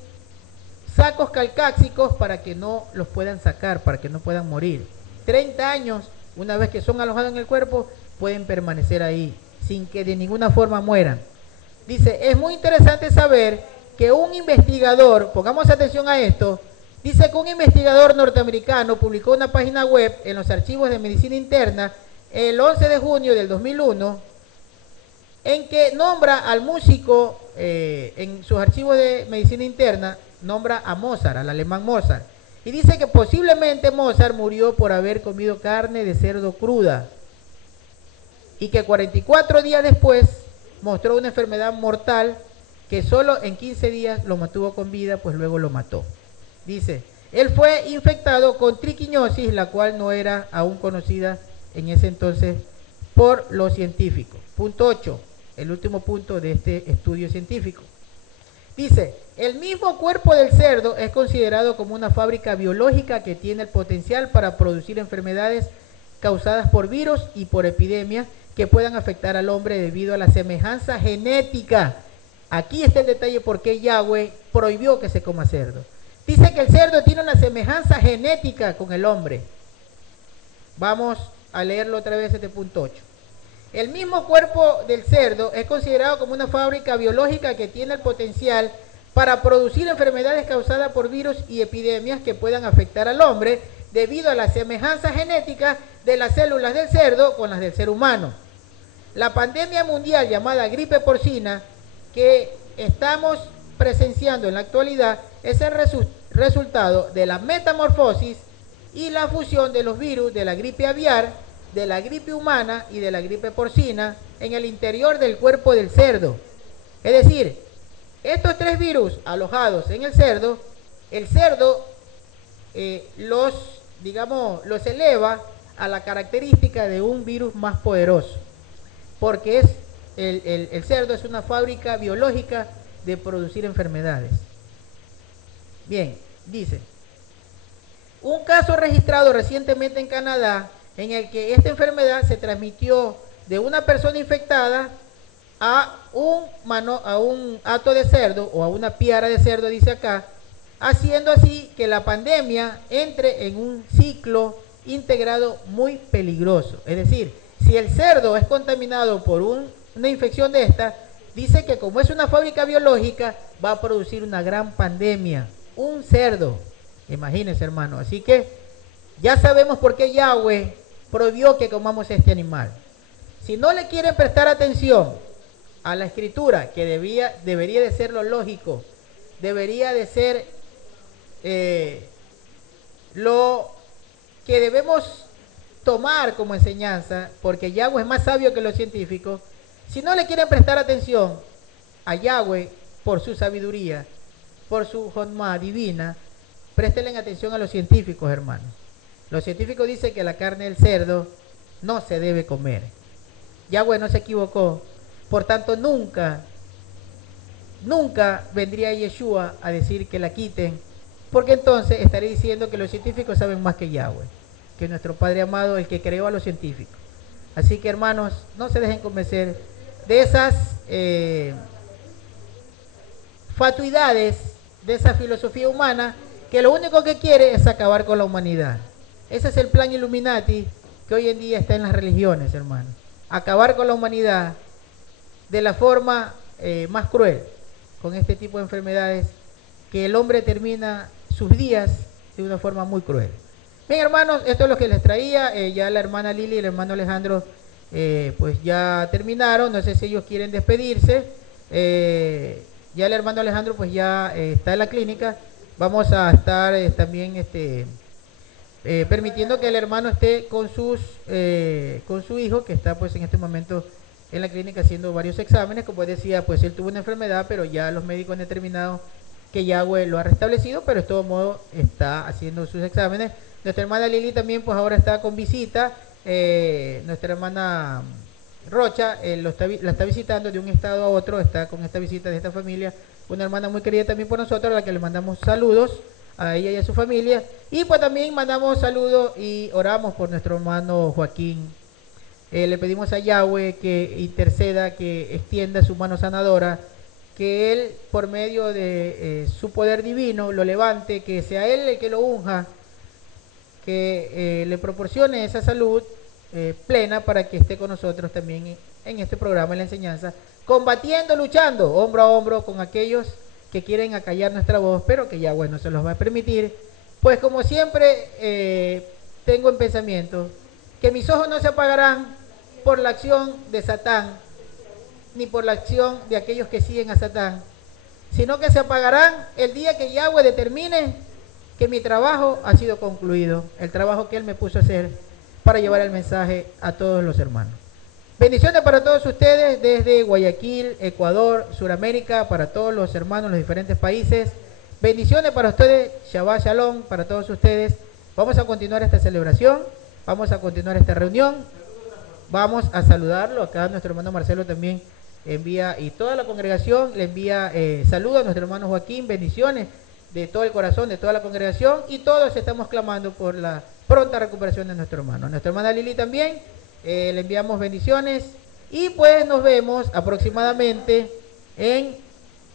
sacos calcáxicos para que no los puedan sacar, para que no puedan morir. 30 años, una vez que son alojados en el cuerpo, pueden permanecer ahí, sin que de ninguna forma mueran. Dice, es muy interesante saber que un investigador, pongamos atención a esto, dice que un investigador norteamericano publicó una página web en los archivos de medicina interna el 11 de junio del 2001, en que nombra al músico, en sus archivos de medicina interna, nombra a Mozart, al alemán Mozart, y dice que posiblemente Mozart murió por haber comido carne de cerdo cruda, y que 44 días después mostró una enfermedad mortal que solo en 15 días lo mantuvo con vida, pues luego lo mató. Dice, él fue infectado con triquinosis, la cual no era aún conocida en ese entonces por los científicos. Punto 8, el último punto de este estudio científico. Dice, el mismo cuerpo del cerdo es considerado como una fábrica biológica que tiene el potencial para producir enfermedades causadas por virus y por epidemias que puedan afectar al hombre debido a la semejanza genética. Aquí está el detalle por qué Yahweh prohibió que se coma cerdo. Dice que el cerdo tiene una semejanza genética con el hombre. Vamos a leerlo otra vez, este punto 8. El mismo cuerpo del cerdo es considerado como una fábrica biológica que tiene el potencial para producir enfermedades causadas por virus y epidemias que puedan afectar al hombre debido a la semejanza genética de las células del cerdo con las del ser humano. La pandemia mundial llamada gripe porcina que estamos presenciando en la actualidad es el resultado de la metamorfosis y la fusión de los virus de la gripe aviar, de la gripe humana y de la gripe porcina en el interior del cuerpo del cerdo. Es decir, estos tres virus alojados en el cerdo los eleva a la característica de un virus más poderoso, porque el cerdo es una fábrica biológica de producir enfermedades. Bien, dice, un caso registrado recientemente en Canadá en el que esta enfermedad se transmitió de una persona infectada a un hato de cerdo o a una piara de cerdo, dice acá, haciendo así que la pandemia entre en un ciclo integrado muy peligroso. Es decir, si el cerdo es contaminado por una infección de esta, dice que como es una fábrica biológica, va a producir una gran pandemia. Un cerdo, imagínense, hermano. Así que ya sabemos por qué Yahweh prohibió que comamos este animal. Si no le quieren prestar atención a la escritura, que debería de ser lo lógico, debería de ser lo que debemos tomar como enseñanza, porque Yahweh es más sabio que los científicos. Si no le quieren prestar atención a Yahweh por su sabiduría, por su Jonma divina, préstenle atención a los científicos, hermanos. Los científicos dicen que la carne del cerdo no se debe comer. Yahweh no se equivocó. Por tanto, nunca vendría Yeshua a decir que la quiten, porque entonces estaría diciendo que los científicos saben más que Yahweh, que nuestro Padre amado, el que creó a los científicos. Así que, hermanos, no se dejen convencer de esas fatuidades, de esa filosofía humana, que lo único que quiere es acabar con la humanidad. Ese es el plan Illuminati que hoy en día está en las religiones, hermanos. Acabar con la humanidad de la forma más cruel, con este tipo de enfermedades, que el hombre termina sus días de una forma muy cruel. Bien, hermanos, esto es lo que les traía. Ya la hermana Lili y el hermano Alejandro pues ya terminaron. No sé si ellos quieren despedirse. Ya el hermano Alejandro pues ya está en la clínica. Vamos a estar también permitiendo que el hermano esté con su hijo, que está pues en este momento en la clínica haciendo varios exámenes. Como decía, pues él tuvo una enfermedad, pero ya los médicos han determinado que Yahweh lo ha restablecido, pero de todo modo está haciendo sus exámenes. Nuestra hermana Lili también pues ahora está con visita. Nuestra hermana Rocha la está visitando de un estado a otro, está con esta visita de esta familia, una hermana muy querida también por nosotros, a la que le mandamos saludos a ella y a su familia. Y pues también mandamos saludos y oramos por nuestro hermano Joaquín. Le pedimos a Yahweh que interceda, que extienda su mano sanadora, que Él, por medio de su poder divino, lo levante, que sea Él el que lo unja, que le proporcione esa salud plena para que esté con nosotros también en este programa, en la enseñanza, combatiendo, luchando, hombro a hombro con aquellos que quieren acallar nuestra voz, pero que Yahweh no se los va a permitir. Pues como siempre tengo en pensamiento que mis ojos no se apagarán por la acción de Satán, ni por la acción de aquellos que siguen a Satán, sino que se apagarán el día que Yahweh determine que mi trabajo ha sido concluido, el trabajo que Él me puso a hacer para llevar el mensaje a todos los hermanos. Bendiciones para todos ustedes desde Guayaquil, Ecuador, Suramérica, para todos los hermanos en los diferentes países. Bendiciones para ustedes, Shabbat Shalom para todos ustedes. Vamos a continuar esta celebración, vamos a continuar esta reunión. Vamos a saludarlo. Acá nuestro hermano Marcelo también envía, y toda la congregación le envía saludos a nuestro hermano Joaquín, bendiciones de todo el corazón, de toda la congregación, y todos estamos clamando por la pronta recuperación de nuestro hermano. A nuestra hermana Lili también le enviamos bendiciones, y pues nos vemos aproximadamente en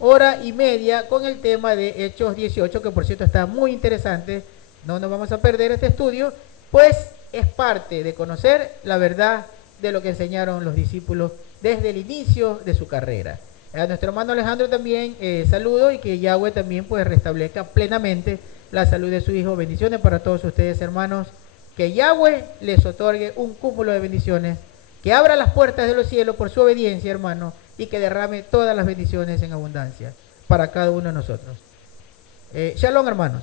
hora y media con el tema de Hechos 18, que por cierto está muy interesante. No nos vamos a perder este estudio, pues es parte de conocer la verdad de lo que enseñaron los discípulos desde el inicio de su carrera. A nuestro hermano Alejandro también saludo, y que Yahweh también pues restablezca plenamente la salud de su hijo. Bendiciones para todos ustedes, hermanos. Que Yahweh les otorgue un cúmulo de bendiciones, que abra las puertas de los cielos por su obediencia, hermano, y que derrame todas las bendiciones en abundancia para cada uno de nosotros. Shalom, hermanos.